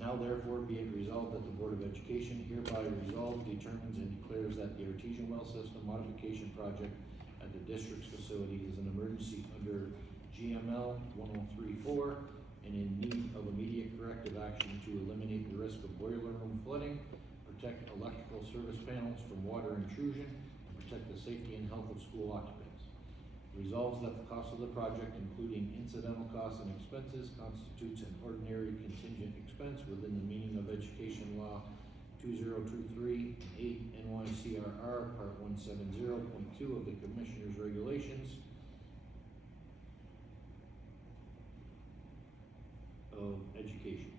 Now therefore be it resolved that the Board of Education hereby resolves, determines, and declares that the artesian well system modification project at the district's facility is an emergency under GML 103-4 and in need of immediate corrective action to eliminate the risk of boiler room flooding, protect electrical service panels from water intrusion, and protect the safety and health of school occupants. Resolves that the cost of the project, including incidental costs and expenses, constitutes an ordinary contingent expense within the meaning of Education Law 2023 and 8 NYCRR Part 170.2 of the Commissioner's Regulations of Education,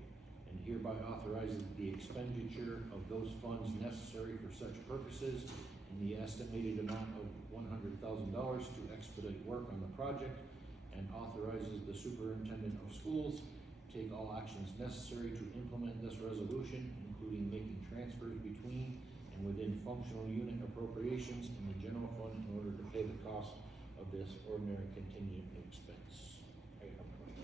and hereby authorizes the expenditure of those funds necessary for such purposes in the estimated amount of $100,000 to expedite work on the project, and authorizes the superintendent of schools to take all actions necessary to implement this resolution, including making transfers between and within functional unit appropriations in the general fund in order to pay the cost of this ordinary contingent expense. I have a question.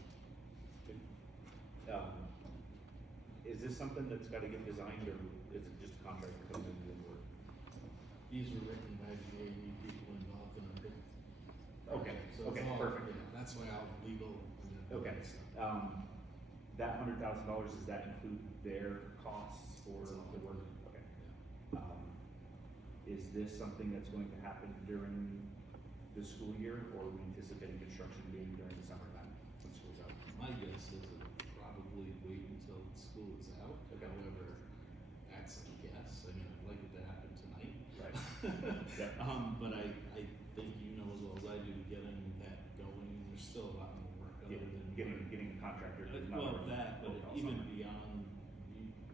Is this something that's gotta get designed, or is it just a contractor coming in and doing work? These were written by the AV people involved in a big. Okay, So it's okay, all- perfect. yeah, that's why all the legal. and the- Okay, that $100,000, does that include their costs for It's all the work? included. Okay. Yeah. Is this something that's going to happen during the school year, or are we anticipating construction being during the summertime when school's out? My guess is it'll probably wait until school is out. Okay. However, that's a guess. I mean, I'd like it to happen tonight. Right. Yeah. But I think you know as well as I do, getting that going, there's still a lot more work other than. Getting a contractor. is not Well, working that, but all even summer. beyond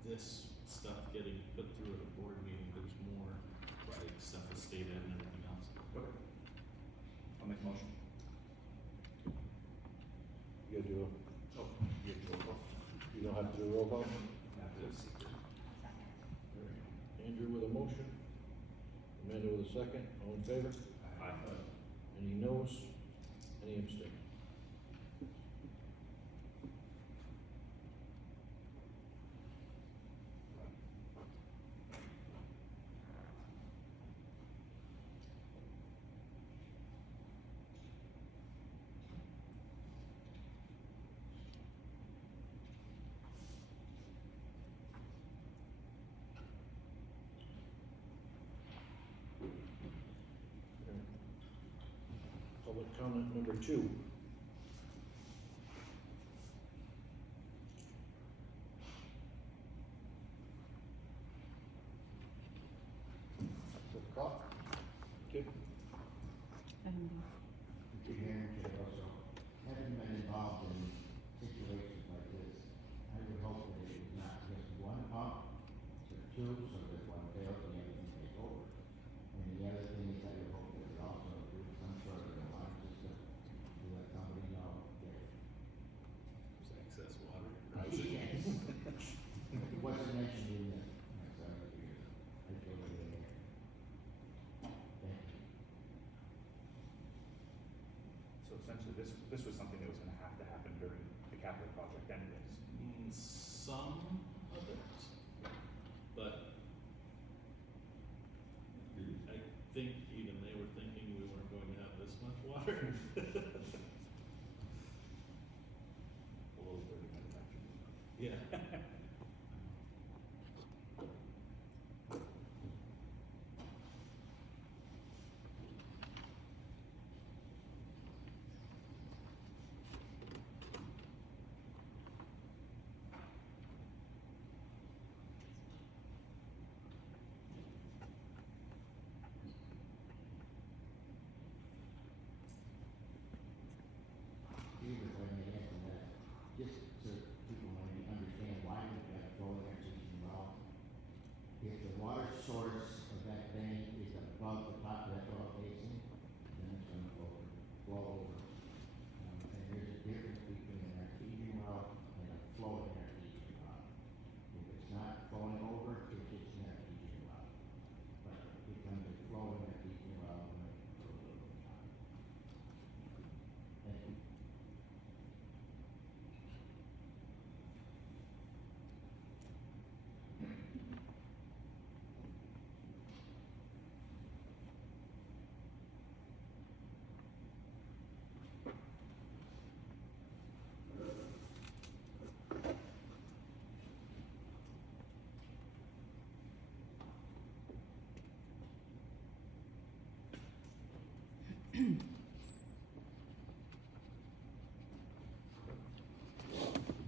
this stuff getting put through at a board meeting, there's more like stuff with state ed and everything else. Okay. I'll make a motion. You gotta do Oh, you have to roll call. you don't have to do a roll call? After this. Andrew with a motion, Amanda with a second, all in favor? Aye. Any noes? Any abstain? Public comment number 2. Clock? Okay. Mr. Mayor, Chair also, having been involved in situations like this, I would hope that it is not just one pump, but two, so that one fails, the other can take over. And the other So essentially, this was something that was gonna have to happen during the capital project anyways. Some of it, but I think even they were thinking we weren't going to have this much water. A little bit of manufacturing. Yeah. Even if I may add to that, just so people maybe understand why we've got a flowing artesian well. If the water source of that bank is above the top of that well basin, then it's gonna flow over. And there's a difference between an artesian well and a flowing artesian well. If it's not flowing over, it's just an artesian well. But it becomes a flowing artesian well when it goes over the top. Thank you.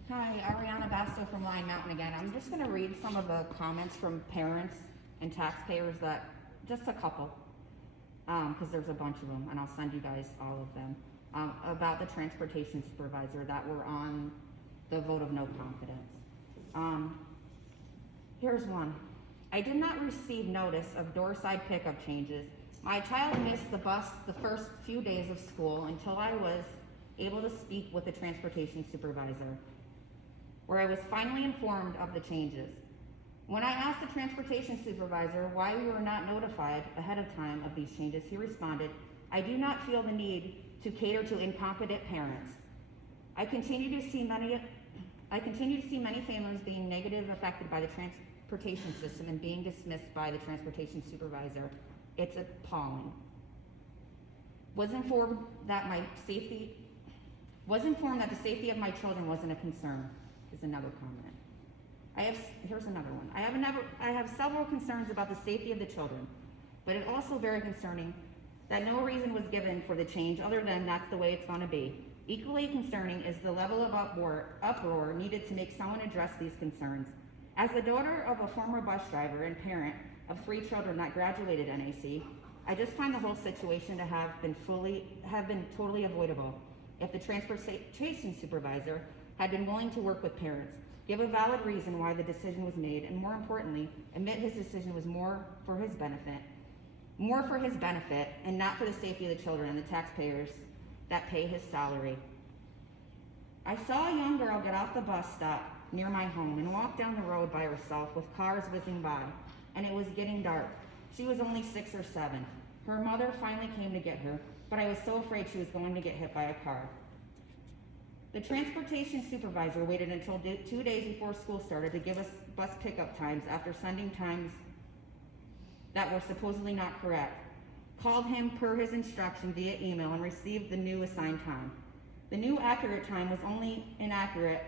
Hi, Ariana Basto from Lion Mountain again. I'm just gonna read some of the comments from parents and taxpayers that, just a couple, cause there's a bunch of them, and I'll send you guys all of them, about the transportation supervisor that were on the vote of no confidence. Here's one. I did not receive notice of doorside pickup changes. My child missed the bus the first few days of school until I was able to speak with the transportation supervisor, where I was finally informed of the changes. When I asked the transportation supervisor why we were not notified ahead of time of these changes, he responded, "I do not feel the need to cater to incompetent parents. I continue to see many families being negatively affected by the transportation system and being dismissed by the transportation supervisor. It's appalling. Was informed that the safety of my children wasn't a concern," is another comment. Here's another one. I have several concerns about the safety of the children, but it's also very concerning that no reason was given for the change other than that's the way it's gonna be. Equally concerning is the level of uproar needed to make someone address these concerns. As the daughter of a former bus driver and parent of 3 children that graduated NAC, I just find the whole situation to have been totally avoidable if the transportation supervisor had been willing to work with parents, give a valid reason why the decision was made, and more importantly, admit his decision was more for his benefit and not for the safety of the children and the taxpayers that pay his salary. I saw a young girl get off the bus stop near my home and walk down the road by herself with cars whizzing by, and it was getting dark. She was only 6 or 7. Her mother finally came to get her, but I was so afraid she was going to get hit by a car. The transportation supervisor waited until 2 days before school started to give us bus pickup times after sending times that were supposedly not correct. Called him per his instruction via email and received the new assigned time. The new accurate time was only inaccurate,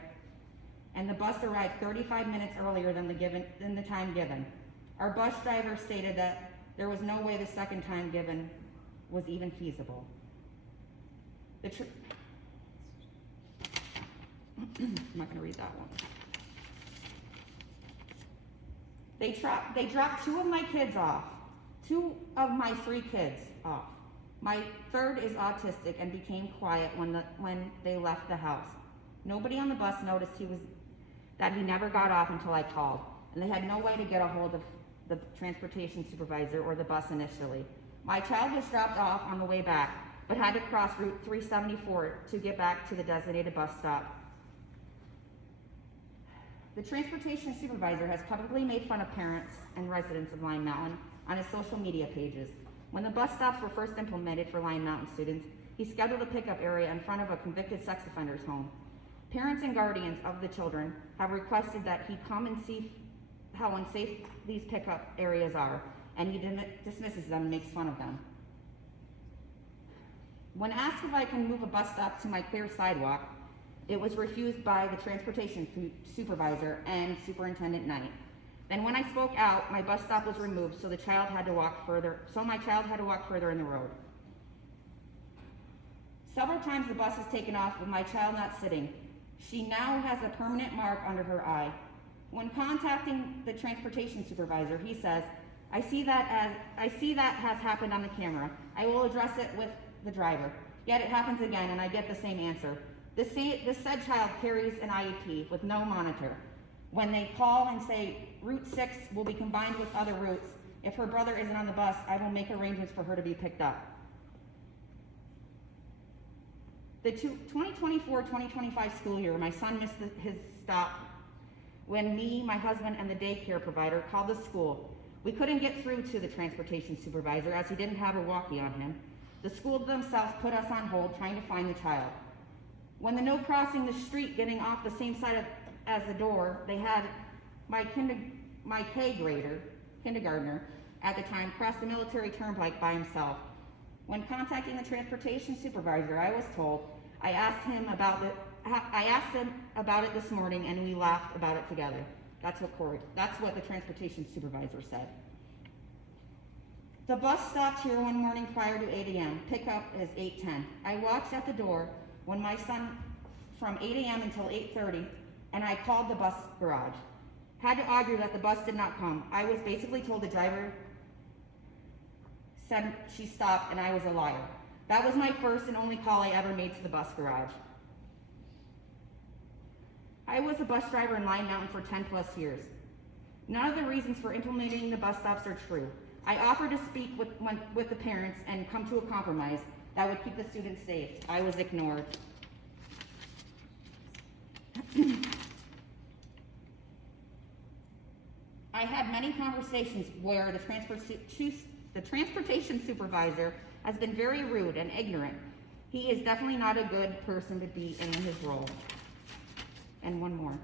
and the bus arrived 35 minutes earlier than the time given. Our bus driver stated that there was no way the second time given was even feasible. I'm not going to read that one. They dropped 2 of my kids off. 2 of my 3 kids off. My third is autistic and became quiet when they left the house. Nobody on the bus noticed that he never got off until I called, and they had no way to get a hold of the transportation supervisor or the bus initially. My child was dropped off on the way back, but had to cross Route 374 to get back to the designated bus stop. The transportation supervisor has publicly made fun of parents and residents of Lion Mountain on his social media pages. When the bus stops were first implemented for Lion Mountain students, he scheduled a pickup area in front of a convicted sex offender's home. Parents and guardians of the children have requested that he come and see how unsafe these pickup areas are, and he dismisses them and makes fun of them. When asked if I can move a bus stop to my clear sidewalk, it was refused by the transportation supervisor and Superintendent Knight. Then when I spoke out, my bus stop was removed, so my child had to walk further in the road. Several times the bus has taken off with my child not sitting. She now has a permanent mark under her eye. When contacting the transportation supervisor, he says, I see that has happened on the camera. I will address it with the driver. Yet it happens again, and I get the same answer. This said child carries an IEP with no monitor. When they call and say Route 6 will be combined with other routes, if her brother isn't on the bus, I will make arrangements for her to be picked up. The 2024-2025 school year, my son missed his stop when me, my husband, and the daycare provider called the school. We couldn't get through to the transportation supervisor as he didn't have a walkie on him. The school themselves put us on hold trying to find the child. When the no crossing the street getting off the same side as the door, they had my kindergartner at the time, cross the military turnpike by himself. When contacting the transportation supervisor, I was told, I asked him about it this morning, and we laughed about it together. That's what the transportation supervisor said. The bus stopped here one morning prior to 8 a.m. Pickup is 8:10. I watched at the door when my son from 8 a.m. until 8:30, and I called the bus garage. Had to argue that the bus did not come. I was basically told the driver said she stopped, and I was a liar. That was my first and only call I ever made to the bus garage. I was a bus driver in Lime Mountain for 10 plus years. None of the reasons for implementing the bus stops are true. I offered to speak with the parents and come to a compromise that would keep the students safe. I was ignored. I had many conversations where the transportation supervisor has been very rude and ignorant. He is definitely not a good person to be in his role. And one more.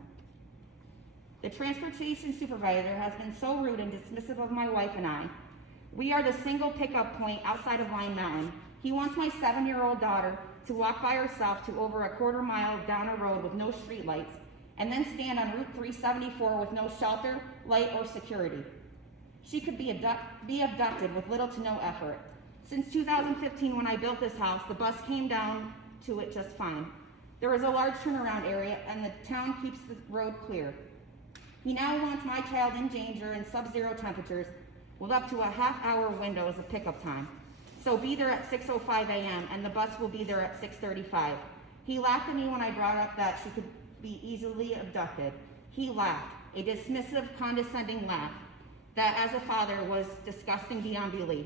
The transportation supervisor has been so rude and dismissive of my wife and I. We are the single pickup point outside of Lime Mountain. He wants my 7-year-old daughter to walk by herself to over a quarter mile down a road with no streetlights, and then stand on Route 374 with no shelter, light, or security. She could be abducted with little to no effort. Since 2015, when I built this house, the bus came down to it just fine. There is a large turnaround area, and the town keeps the road clear. He now wants my child in danger in sub-zero temperatures with up to a half-hour window as a pickup time. So be there at 6:05 a.m., and the bus will be there at 6:35. He laughed at me when I brought up that she could be easily abducted. He laughed, a dismissive, condescending laugh that, as a father, was disgusting beyond belief.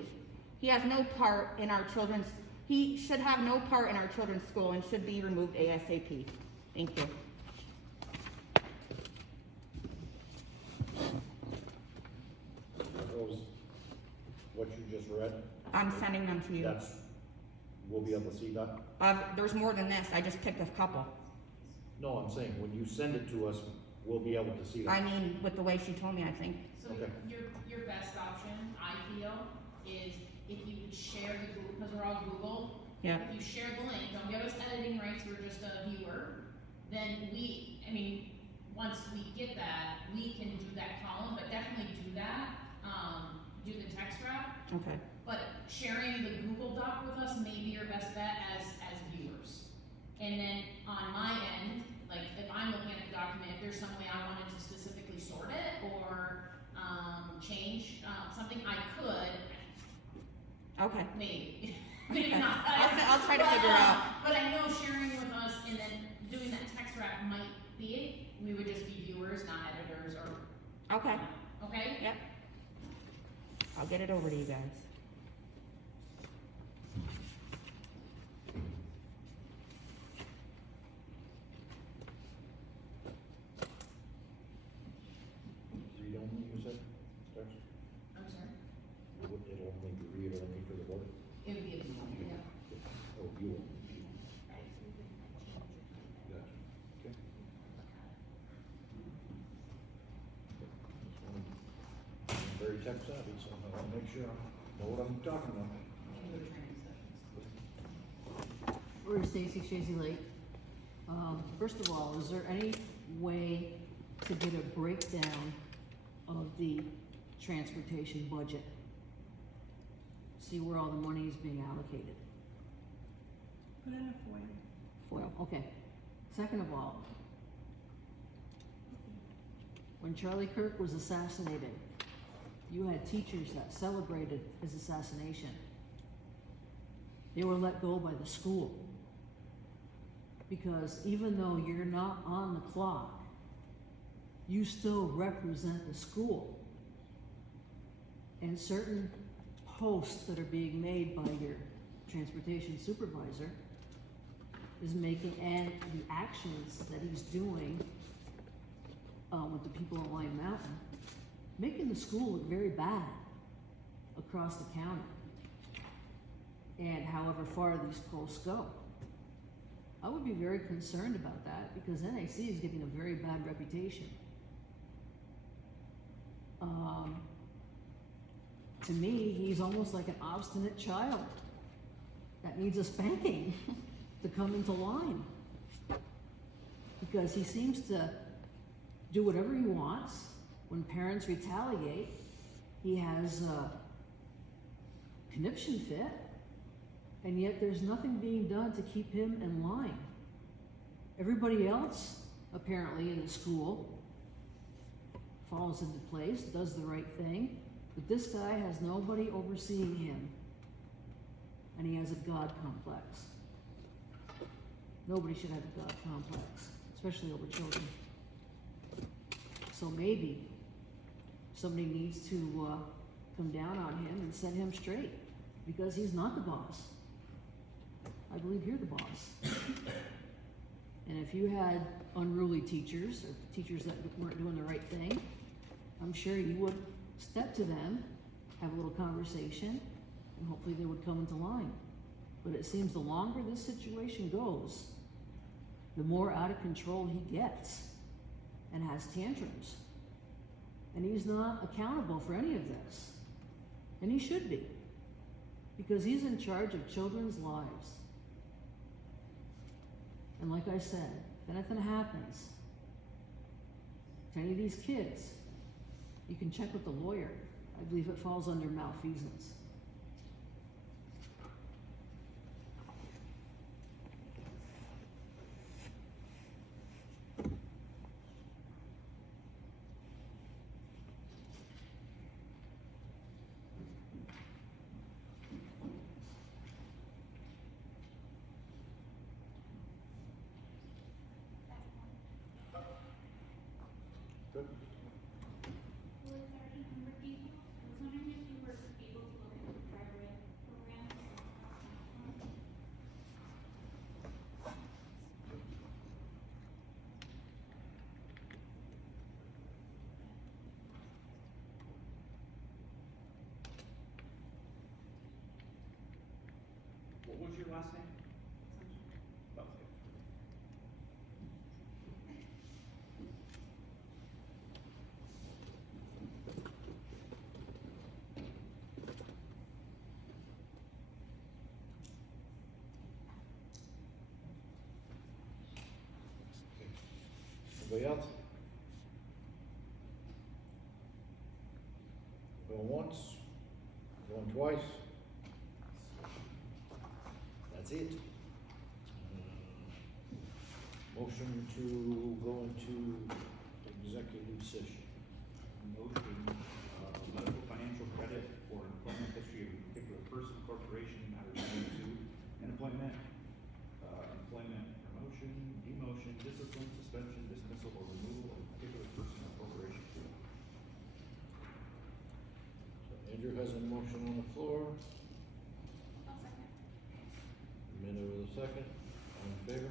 He should have no part in our children's school and should be removed ASAP. Thank you. Those, what you just read, I'm sending them to you. we'll be able to see that? There's more than this. I just picked a couple. No, I'm saying, when you send it to us, we'll be able to see that. I mean, with the way she told me, I think. So Okay. your best option, I feel, is if you would share the Google, because we're all Google. Yeah. If you share the link, don't give us editing rights, we're just a viewer, then once we get that, we can do that column, but definitely do that, do the text wrap. Okay. But sharing the Google Doc with us may be your best bet as viewers. And then on my end, like if I'm looking at the document, if there's some way I wanted to specifically sort it or change something, I could. Okay. Maybe. Maybe Okay. not. I'll try to figure out. But I know sharing with us and then doing that text wrap might be it. We would just be viewers, not editors or. Okay. Okay? Yep. I'll get it over to you guys. Read only, you said, Stars? I'm sorry. It'll only be read only for the board? It would be a view, yeah. Oh, You will. Gotcha. Okay. I'm very tech savvy, so I wanna make sure I know what I'm talking about. We're Stacy Shazy Lake. First of all, is there any way to get a breakdown of the transportation budget? See where all the money is being allocated. Put in a FOIL. Okay. Second of all, when Charlie Kirk was assassinated, you had teachers that celebrated his assassination. They were let go by the school. Because even though you're not on the clock, you still represent the school. And certain posts that are being made by your transportation supervisor is making, and the actions that he's doing with the people at Lime Mountain, making the school look very bad across the county. And however far these posts go. I would be very concerned about that because NAC is getting a very bad reputation. To me, he's almost like an obstinate child that needs a spanking to come into line. Because he seems to do whatever he wants. When parents retaliate, he has a conniption fit. And yet there's nothing being done to keep him in line. Everybody else, apparently in the school, falls into place, does the right thing, but this guy has nobody overseeing him. And he has a God complex. Nobody should have a God complex, especially over children. So maybe somebody needs to come down on him and set him straight, because he's not the boss. I believe you're the boss. And if you had unruly teachers, or teachers that weren't doing the right thing, I'm sure you would step to them, have a little conversation, and hopefully they would come into line. But it seems the longer this situation goes, the more out of control he gets and has tantrums. And he's not accountable for any of this. And he should be, because he's in charge of children's lives. And like I said, if anything happens to any of these kids, you can check with the lawyer. I believe it falls under malfeasance. Good. Was there any number people? I was wondering if you were able to look at the driver ed program. What was your last name? Okay. Anybody else? Going once, going twice. That's it. Motion to go into executive session. Motion, medical financial credit for employment history of a particular person, corporation, matter relating to an employment, promotion, demotion, discipline, suspension, dismissal, or removal of a particular person or corporation. So Andrew has a motion on the floor. I'll second. Minute with a second. All in favor?